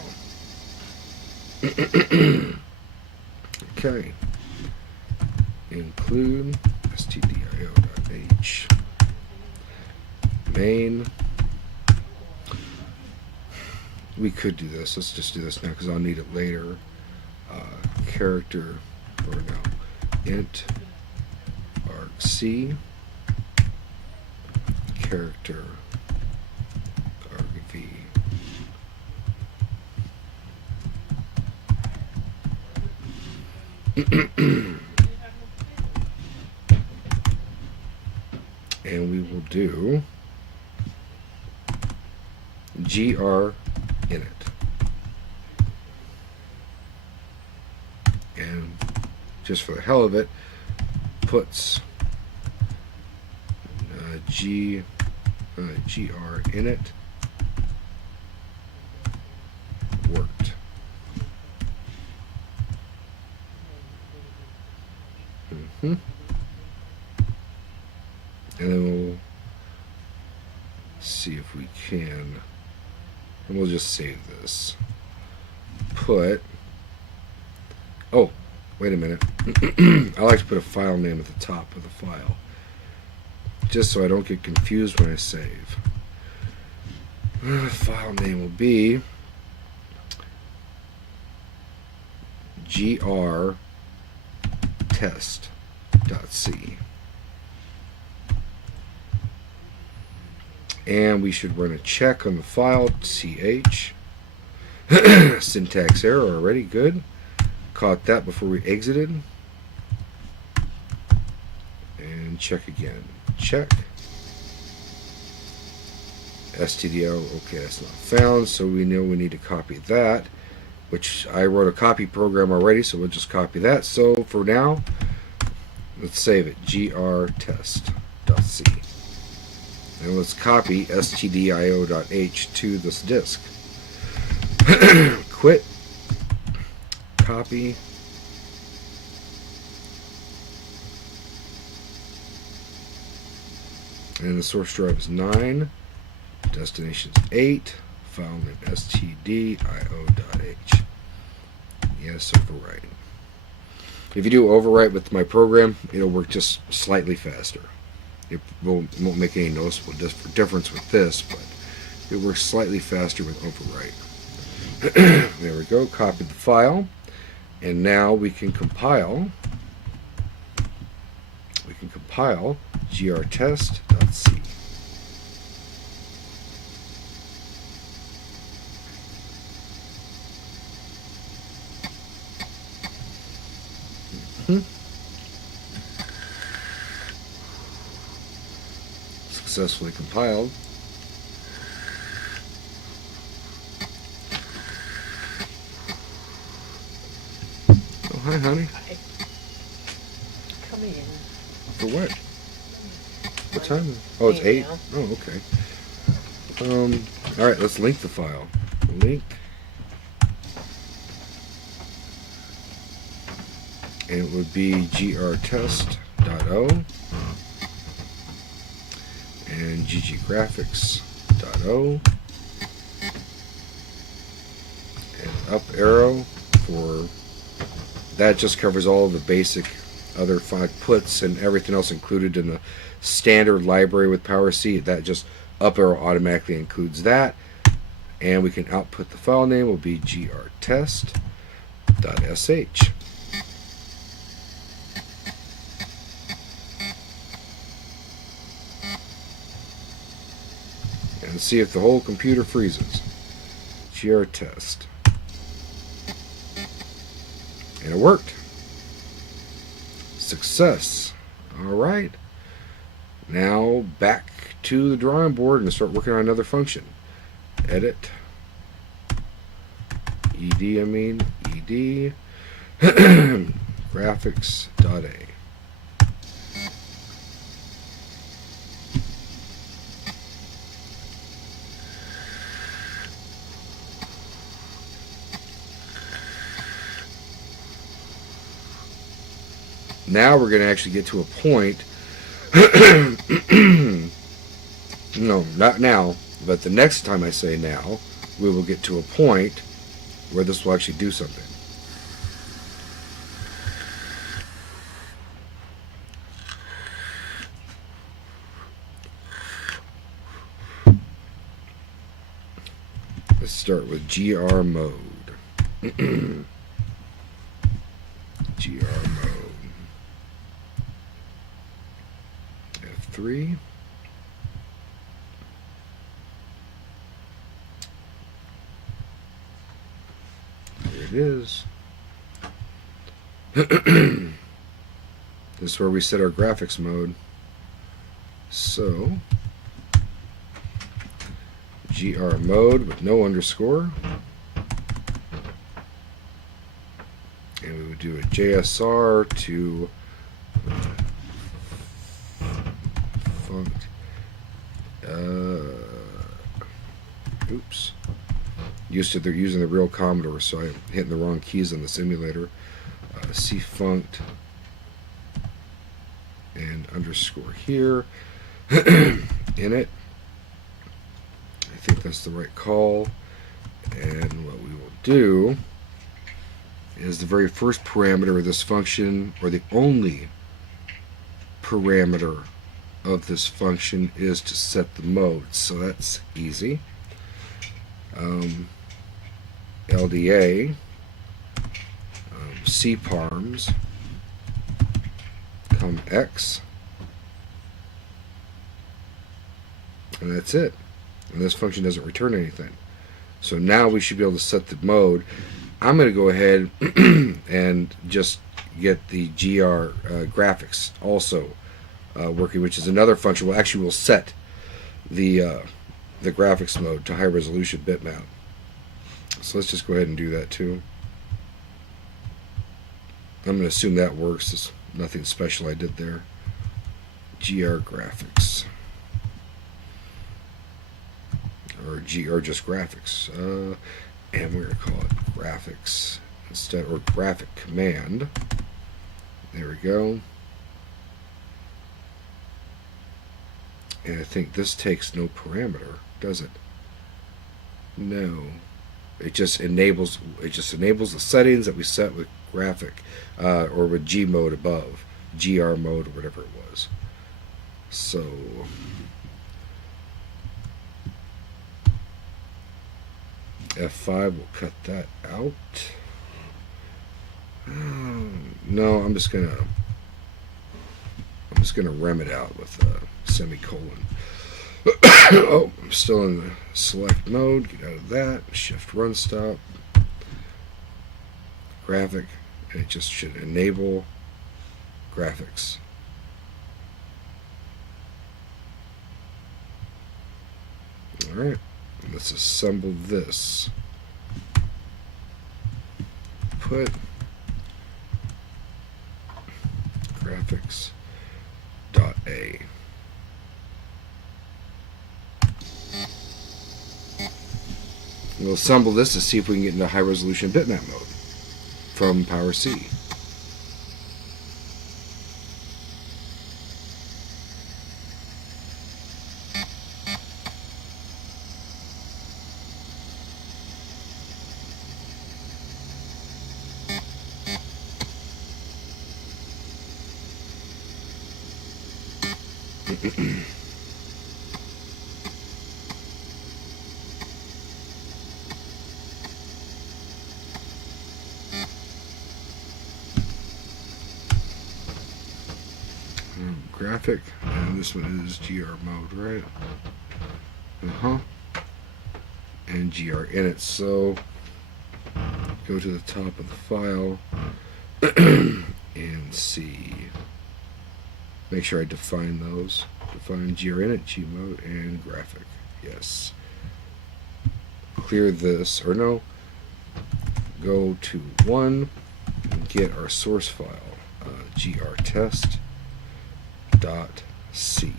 Okay. Include stdio.h main. We could do this. Let's just do this now because I'll need it later. Character, or no, int argc character argv. And we will do gr init. And just for the hell of it, puts gr init worked. And then we'll see if we can, and we'll just save this. Put, oh, wait a minute. I like to put a file name at the top of the file, just so I don't get confused when I save. File name will be grtest.c. And we should run a check on the file, ch. Syntax error already, good. Caught that before we exited. And check again. Check. stdio, okay, that's not found, so we know we need to copy that, which I wrote a copy program already, so we'll just copy that. So for now, let's save it, grtest.c. And let's copy stdio.h to this disk. Quit. Copy. And the source drive is 9. Destination is 8. File name stdio.h. Yes, overwrite. If you do overwrite with my program, it'll work just slightly faster. It won't make any noticeable difference with this, but it works slightly faster with overwrite. There we go. Copy the file, and now we can compile. We can compile grtest.c. Successfully compiled. Oh, hi, honey. Hi. Come in. For what? What time? Oh, it's 8? Now. Oh, okay. Alright, let's link the file. Link. And it would be grtest.o and gggraphics.o and up arrow for that. Just covers all the basic other 5 puts and everything else included in the standard library with Power C. That just up arrow automatically includes that, and we can output the file name will be grtest.sh. And see if the whole computer freezes. grtest. And it worked. Success. Alright. Now back to the drawing board and start working on another function. Edit. ed. Graphics.a. Now we're going to actually get to a point. No, not now, but the next time I say now, we will get to a point where this will actually do something. Let's start with GR mode. GR mode. F3. Here it is. This is where we set our graphics mode. So, GR mode with no underscore. And we would do a JSR to oops. They're using the real Commodore, so I'm hitting the wrong keys on the simulator. cfunct and underscore here in it. I think that's the right call. And what we will do is the very first parameter of this function, or the only parameter of this function, is to set the mode. So that's easy. LDA cparms x, and that's it. And this function doesn't return anything. So now we should be able to set the mode. I'm going to go ahead and just get the GR graphics also working, which is another function. Well, actually, we'll set the graphics mode to high resolution bitmap. So let's just go ahead and do that too. I'm going to assume that works. There's nothing special I did there. GR graphics. Or just graphics. And we're going to call it graphics instead, or graphic command. There we go. And I think this takes no parameter, does it? No. It just enables the settings that we set with graphic or with G mode above, GR mode or whatever it was. So F5 will cut that out. No, I'm just gonna rem it out with a semicolon. Oh, I'm still in the select mode. Get out of that. Shift run stop. Graphic, and it just should enable graphics. Alright, let's assemble this. Put graphics dot A. We'll assemble this to see if we can get into high resolution bitmap mode from Power C. Graphic, and this one is GR mode, right? And GR in it. So go to the top of the file and see. Make sure I define those. Define GR in it, G mode, and graphic. Yes. Clear this, or no. Go to 1 and get our source file, GR test. .c.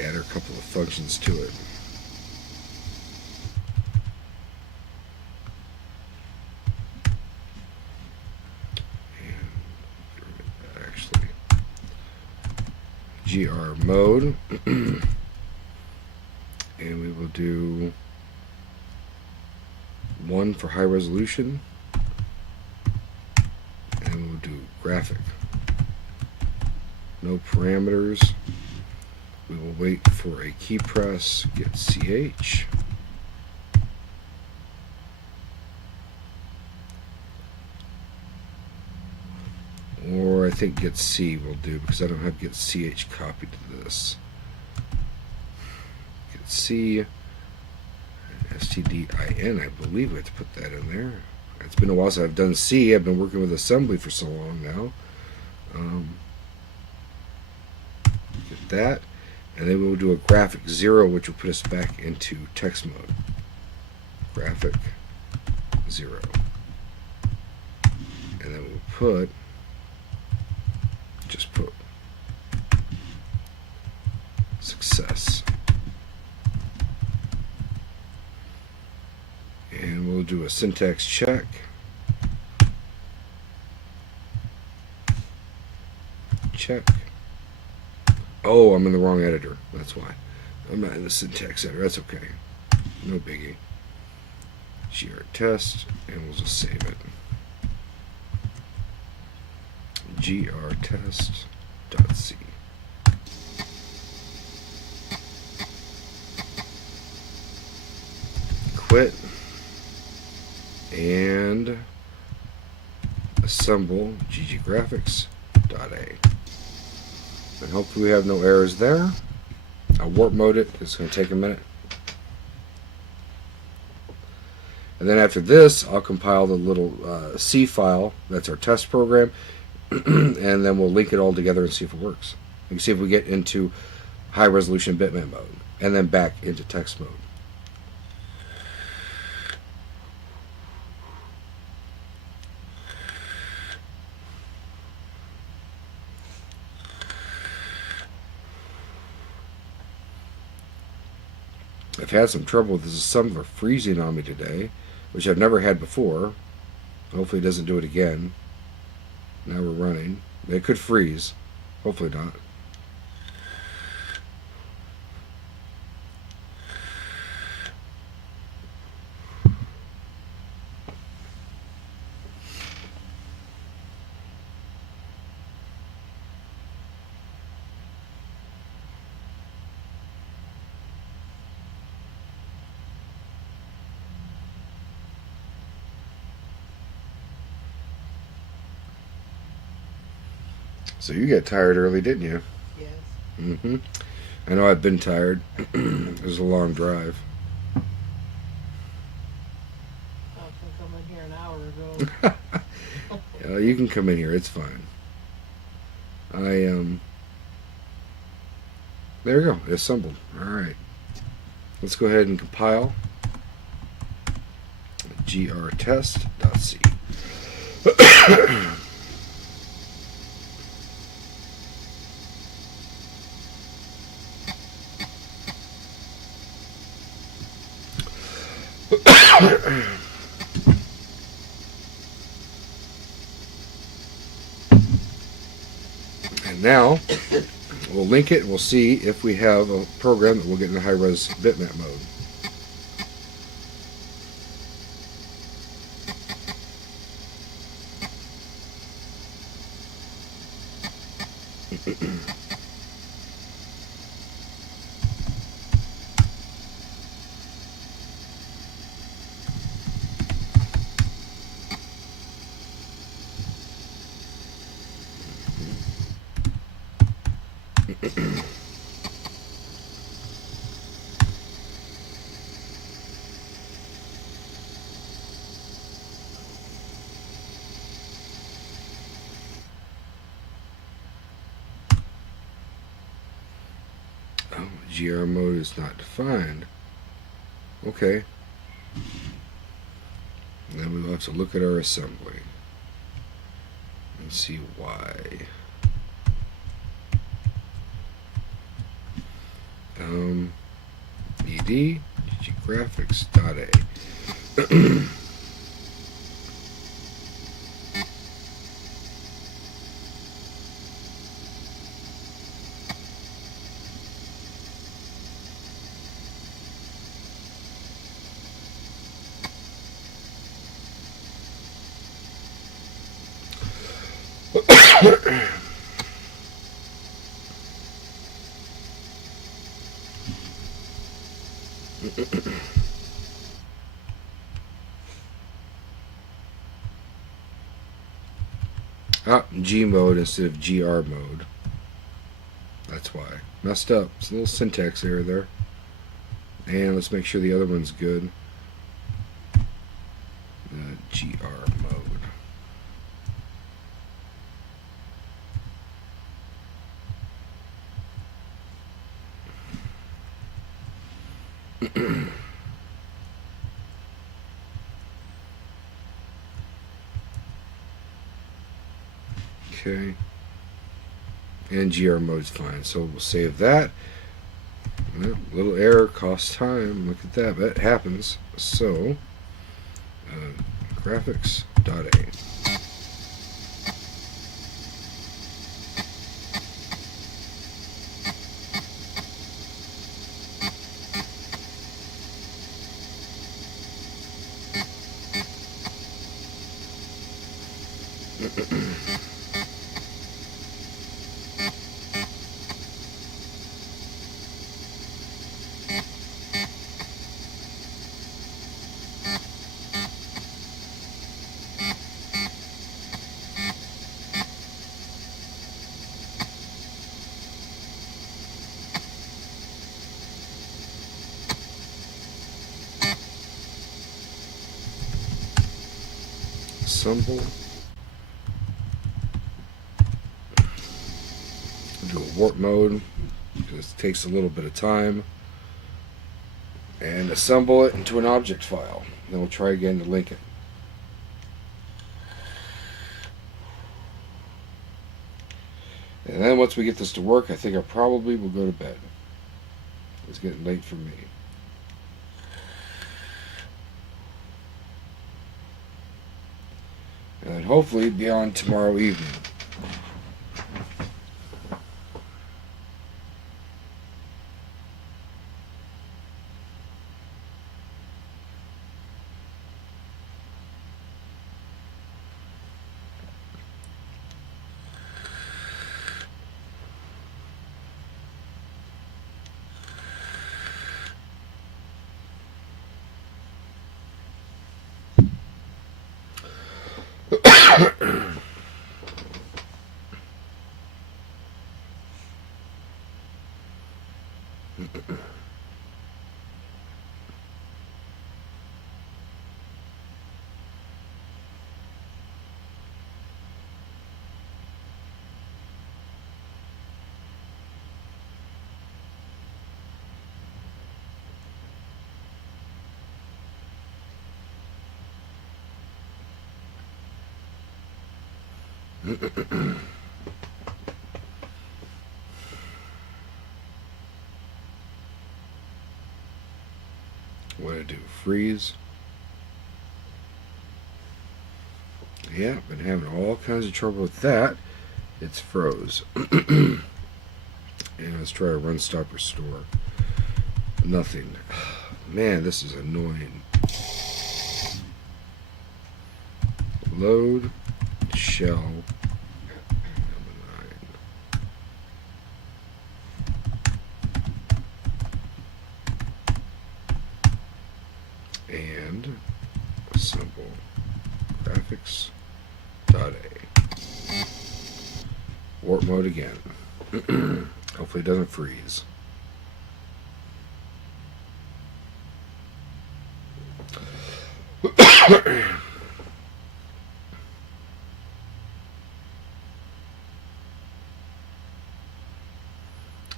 Add a couple of functions to it. And actually, GR mode, and we will do 1 for high resolution. And we'll do graphic. No parameters. We will wait for a key press, get CH. Or I think get C will do, because I don't have get CH copied to this. Get C, STDIN, I believe we have to put that in there. It's been a while since I've done C. I've been working with assembly for so long now. Get that, and then we'll do a graphic 0, which will put us back into text mode. Graphic 0, and then we'll just put success, and we'll do a syntax check. check. Oh, I'm in the wrong editor. That's why. I'm not in the syntax editor. That's okay. No biggie. GR test, and we'll just save it. GR test.c. Quit and assemble gggraphics.a. And hopefully we have no errors there. I'll warp mode it. It's going to take a minute. And then after this, I'll compile the little C file. That's our test program. And then we'll link it all together and see if it works. We can see if we get into high resolution bitmap mode. And then back into text mode. I've had some trouble with this assembler freezing on me today, which I've never had before. Hopefully it doesn't do it again. Now we're running. It could freeze. Hopefully not. So you get tired early, didn't you? Yes. Mm-hmm. I know I've been tired. It was a long drive. I was gonna come in here an hour ago. You can come in here. It's fine. There we go. It assembled. All right. Let's go ahead and compile. grtest.c. And now we'll link it and we'll see if we have a program that will get into high-res bitmap mode. Oh, GR mode is not defined. Okay. And then we'll have to look at our assembly and see why. ed gggraphics.a. G mode instead of GR mode. That's why. Messed up. It's a little syntax error there. And let's make sure the other one's good. GR mode. Okay. And GR mode's fine. So we'll save that. Little error, costs time. Look at that. That happens. So, graphics.a. Assemble. Do a warp mode because it takes a little bit of time, and assemble it into an object file. Then we'll try again to link it. And then once we get this to work, I think I probably will go to bed. It's getting late for me. And then hopefully be on tomorrow evening. What do I do? Freeze? Yeah, been having all kinds of trouble with that. It's froze. And let's try to run, stop, restore. Nothing. Man, this is annoying. Load shell number 9. And assemble graphics.a. Warp mode again. Hopefully it doesn't freeze.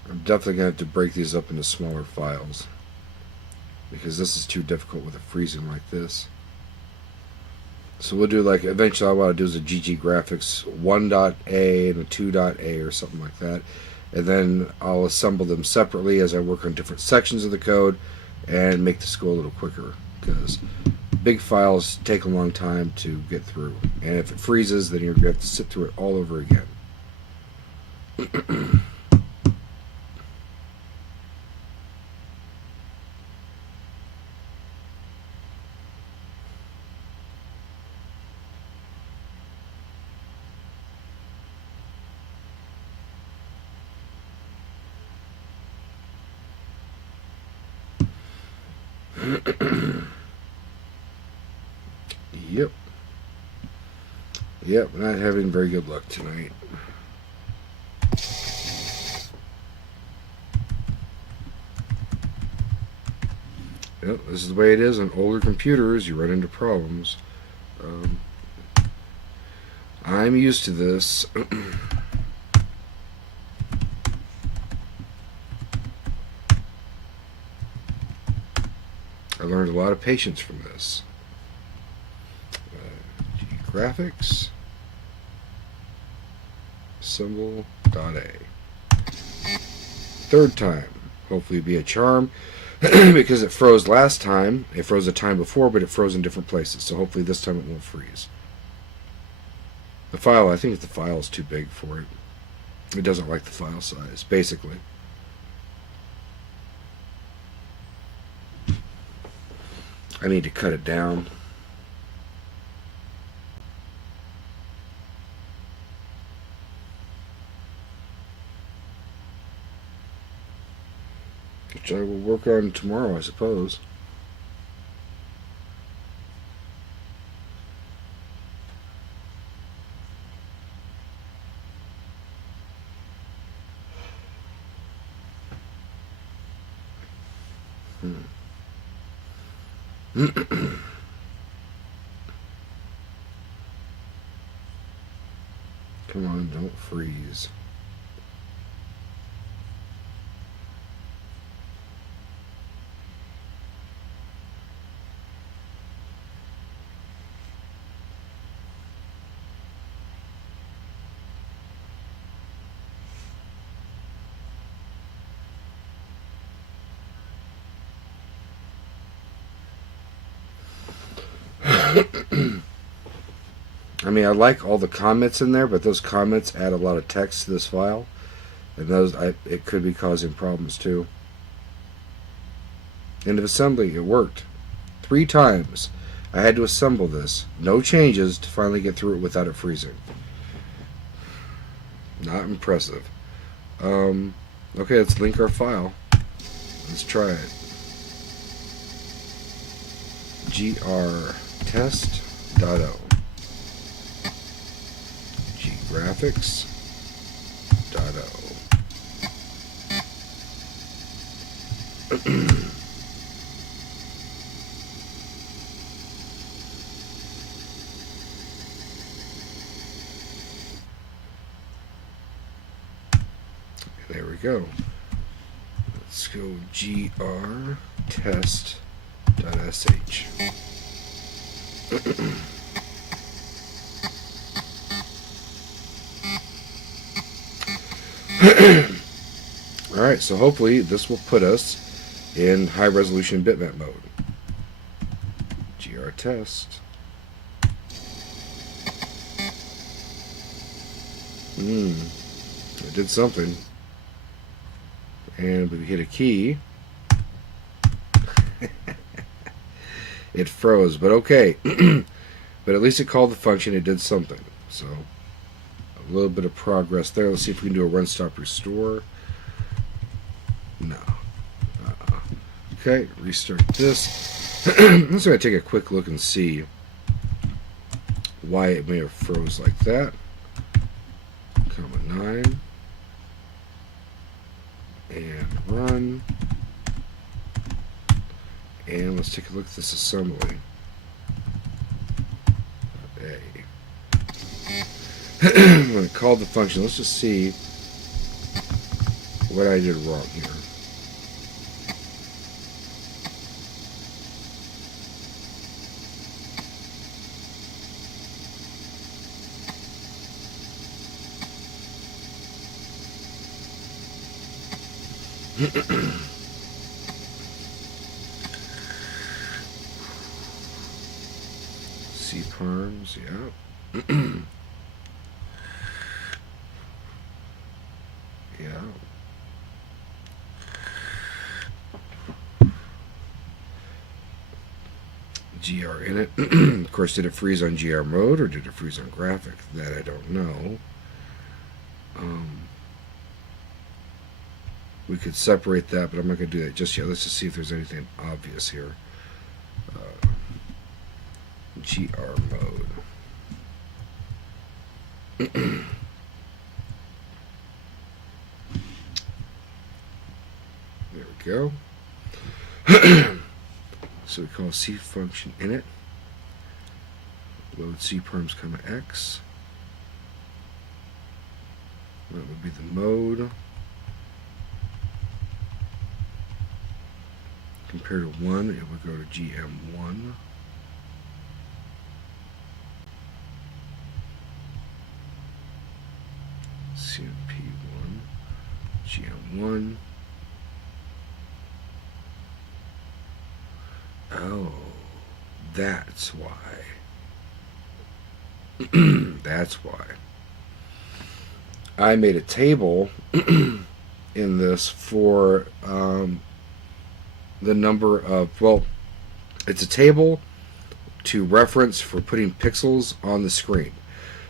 I'm definitely going to have to break these up into smaller files, because this is too difficult with it freezing like this. So we'll do, like, eventually all I want to do is a GG graphics 1.a and a 2.a or something like that. And then I'll assemble them separately as I work on different sections of the code and make this go a little quicker, because big files take a long time to get through. And if it freezes, then you're going to have to sit through it all over again. Yep, not having very good luck tonight. Yep, this is the way it is on older computers. You run into problems. I'm used to this. I learned a lot of patience from this. Graphics symbol.a. Third time. Hopefully be a charm. Because it froze last time. It froze the time before, but it froze in different places. So hopefully this time it won't freeze. The file, I think the file is too big for it. It doesn't like the file size, basically. I need to cut it down. which I will work on tomorrow, I suppose. Come on, don't freeze. I mean, I like all the comments in there, but those comments add a lot of text to this file, and it could be causing problems too. End of assembly, it worked. 3 times I had to assemble this, no changes, to finally get through it without it freezing. Not impressive. Okay, let's link our file. Let's try it. grtest.o graphics.o. There we go. Let's go grtest.sh. Alright, so hopefully this will put us in high resolution bitmap mode. grtest. It did something. And we hit a key. It froze, but okay. But at least it called the function, it did something. So a little bit of progress there. Let's see if we can do a run, stop, restore. No. Okay, restart this. I'm just going to take a quick look and see why it may have froze like that. Comma 9. And run. And let's take a look at this assembly. I'm going to call the function. Let's just see what I did wrong here. C-parms, yeah. Yeah. GR in it. Of course, did it freeze on GR mode or did it freeze on graphic? That I don't know. We could separate that, but I'm not going to do that just yet. Let's just see if there's anything obvious here. GR mode. There we go. So we call C function init. Load cperms comma x. That would be the mode. Compared to 1, it would go to GM1. CMP1, GM1. Oh, that's why. That's why. I made a table in this for the number of, well, it's a table to reference for putting pixels on the screen.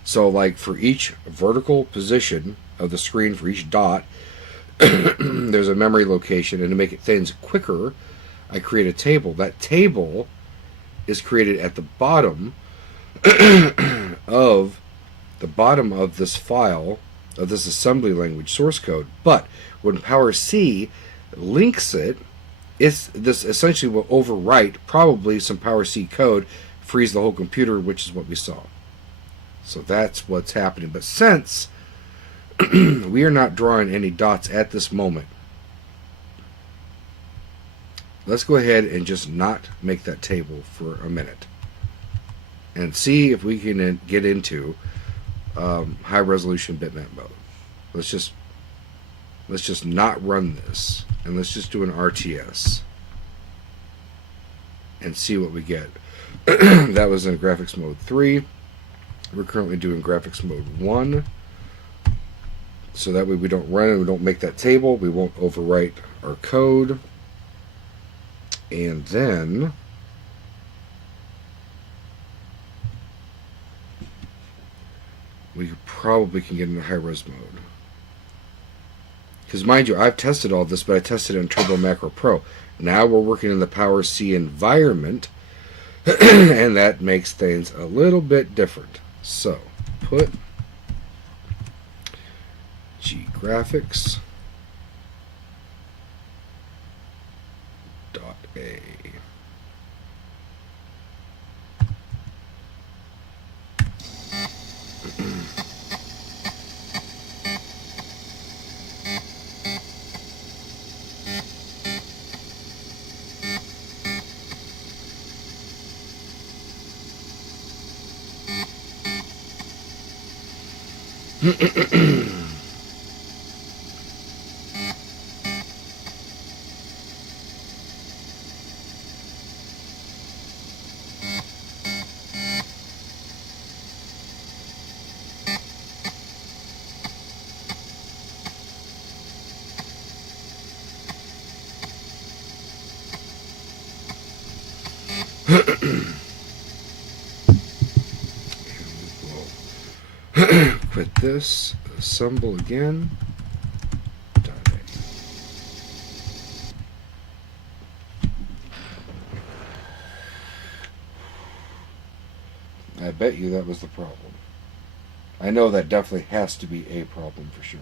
So like for each vertical position of the screen, for each dot, there's a memory location, and to make things quicker, I create a table. That table is created at the bottom of this file of this assembly language source code. But when Power C links it, this essentially will overwrite probably some Power C code, freeze the whole computer, which is what we saw. So that's what's happening. But since we are not drawing any dots at this moment, let's go ahead and just not make that table for a minute and see if we can get into high resolution bitmap mode. Let's just not run this, and let's just do an RTS and see what we get. That was in graphics mode 3. We're currently doing graphics mode 1, so that way we don't run and we don't make that table, we won't overwrite our code. And then we probably can get into high-res mode. Because mind you, I've tested all this, but I tested it in Turbo Macro Pro. Now we're working in the Power C environment, and that makes things a little bit different. So, put G graphics dot A. Quit this, assemble again. I bet you that was the problem. I know that definitely has to be a problem for sure.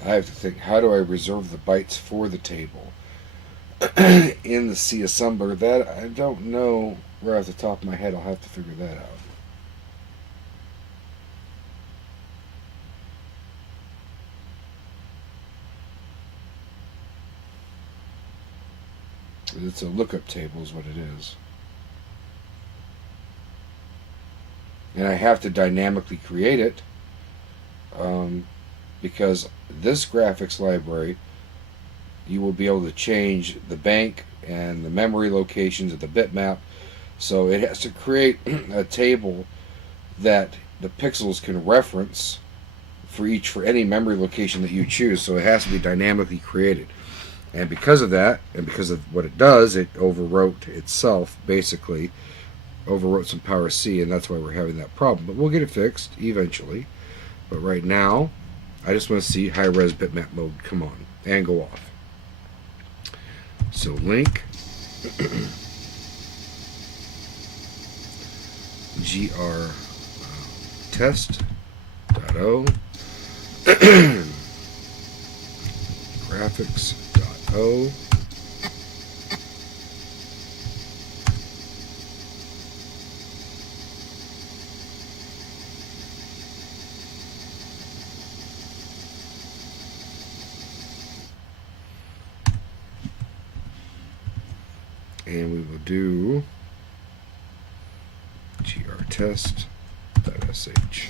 I have to think, how do I reserve the bytes for the table in the C assembler? That I don't know right off the top of my head. I'll have to figure that out. It's a lookup table is what it is. And I have to dynamically create it because this graphics library, you will be able to change the bank and the memory locations of the bitmap. So it has to create a table that the pixels can reference for any memory location that you choose. So it has to be dynamically created. And because of that, and because of what it does, it overwrote itself, basically. Overwrote some Power C, and that's why we're having that problem. But we'll get it fixed eventually. But right now, I just want to see high-res bitmap mode come on and go off. So link gr test.o graphics.o and we will do grtest.sh.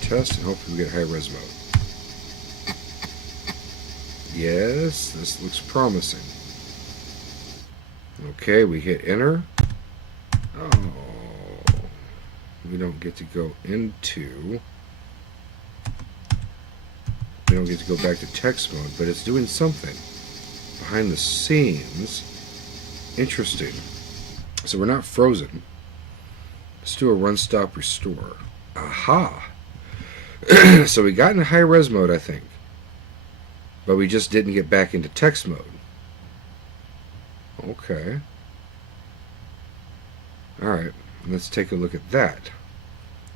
Test, and hopefully we get high res mode. Yes, this looks promising. Okay, we hit enter. Oh, we don't get to go into. We don't get to go back to text mode, but it's doing something behind the scenes. Interesting. So we're not frozen. Let's do a run, stop, restore. Aha! So we got into high res mode, I think, but we just didn't get back into text mode. Okay. Alright, let's take a look at that.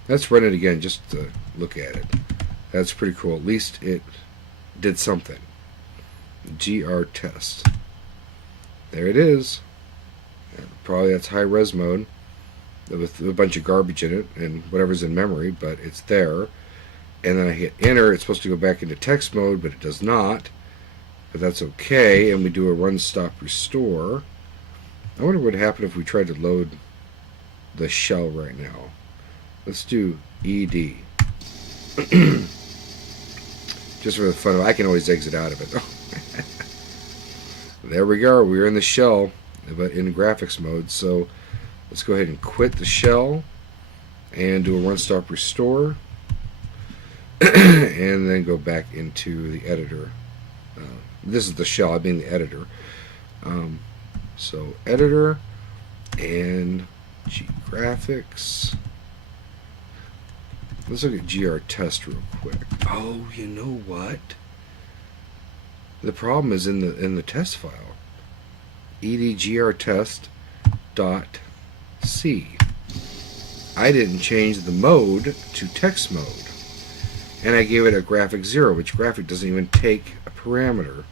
Let's run it again just to look at it. That's pretty cool. At least it did something. GR test. There it is. Probably that's high res mode with a bunch of garbage in it and whatever's in memory, but it's there. And then I hit enter. It's supposed to go back into text mode, but it does not. But that's okay. And we do a run, stop, restore. I wonder what would happen if we tried to load the shell right now. Let's do ED. Just for the fun of it. I can always exit out of it. There we go. We're in the shell, but in graphics mode. So let's go ahead and quit the shell and do a run, stop, restore. And then go back into the editor. This is the shell, I mean the editor. So editor and graphics. Let's look at GR test real quick. Oh, you know what? The problem is in the test file. edgrtest.c. I didn't change the mode to text mode. And I gave it a graphic 0, which graphic doesn't even take a parameter.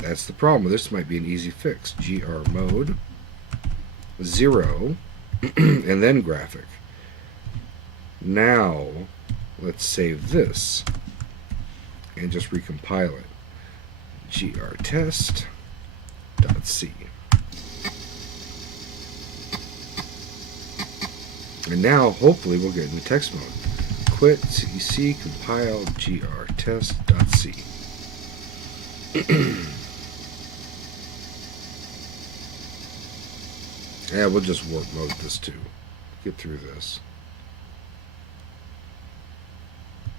That's the problem. This might be an easy fix. GR mode 0 and then graphic. Now let's save this and just recompile it. grtest.c. And now hopefully we'll get into text mode. Quit cc compile grtest.c. Yeah, we'll just warp mode this too. Get through this.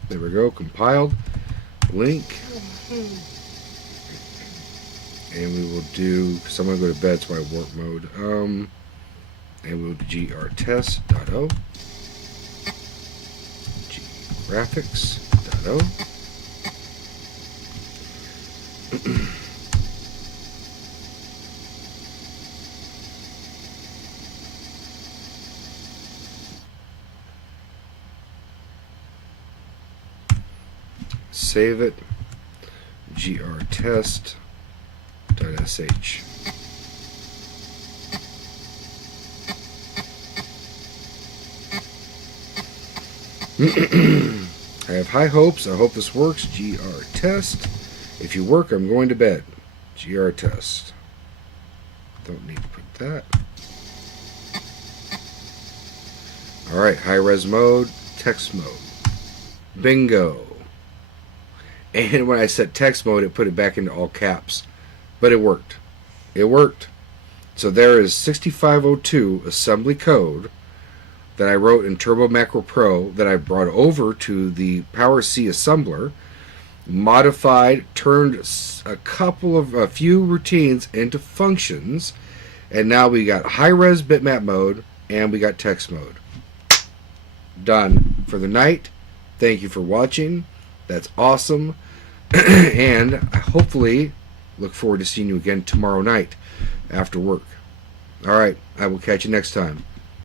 There we go, compiled. Link. And we will do, because I'm going to go to bed, so I warp mode. And we'll do grtest.o. graphics.o. Save it. grtest.sh. I have high hopes. I hope this works. GR test. If you work, I'm going to bed. GR test. Don't need to put that. Alright, high res mode, text mode. Bingo. And when I set text mode, it put it back into all caps. But it worked. It worked. So there is 6502 assembly code that I wrote in Turbo Macro Pro that I brought over to the Power C assembler, modified, turned a few routines into functions, and now we got high-res bitmap mode and we got text mode. Done for the night. Thank you for watching. That's awesome. And I hopefully look forward to seeing you again tomorrow night after work. Alright, I will catch you next time.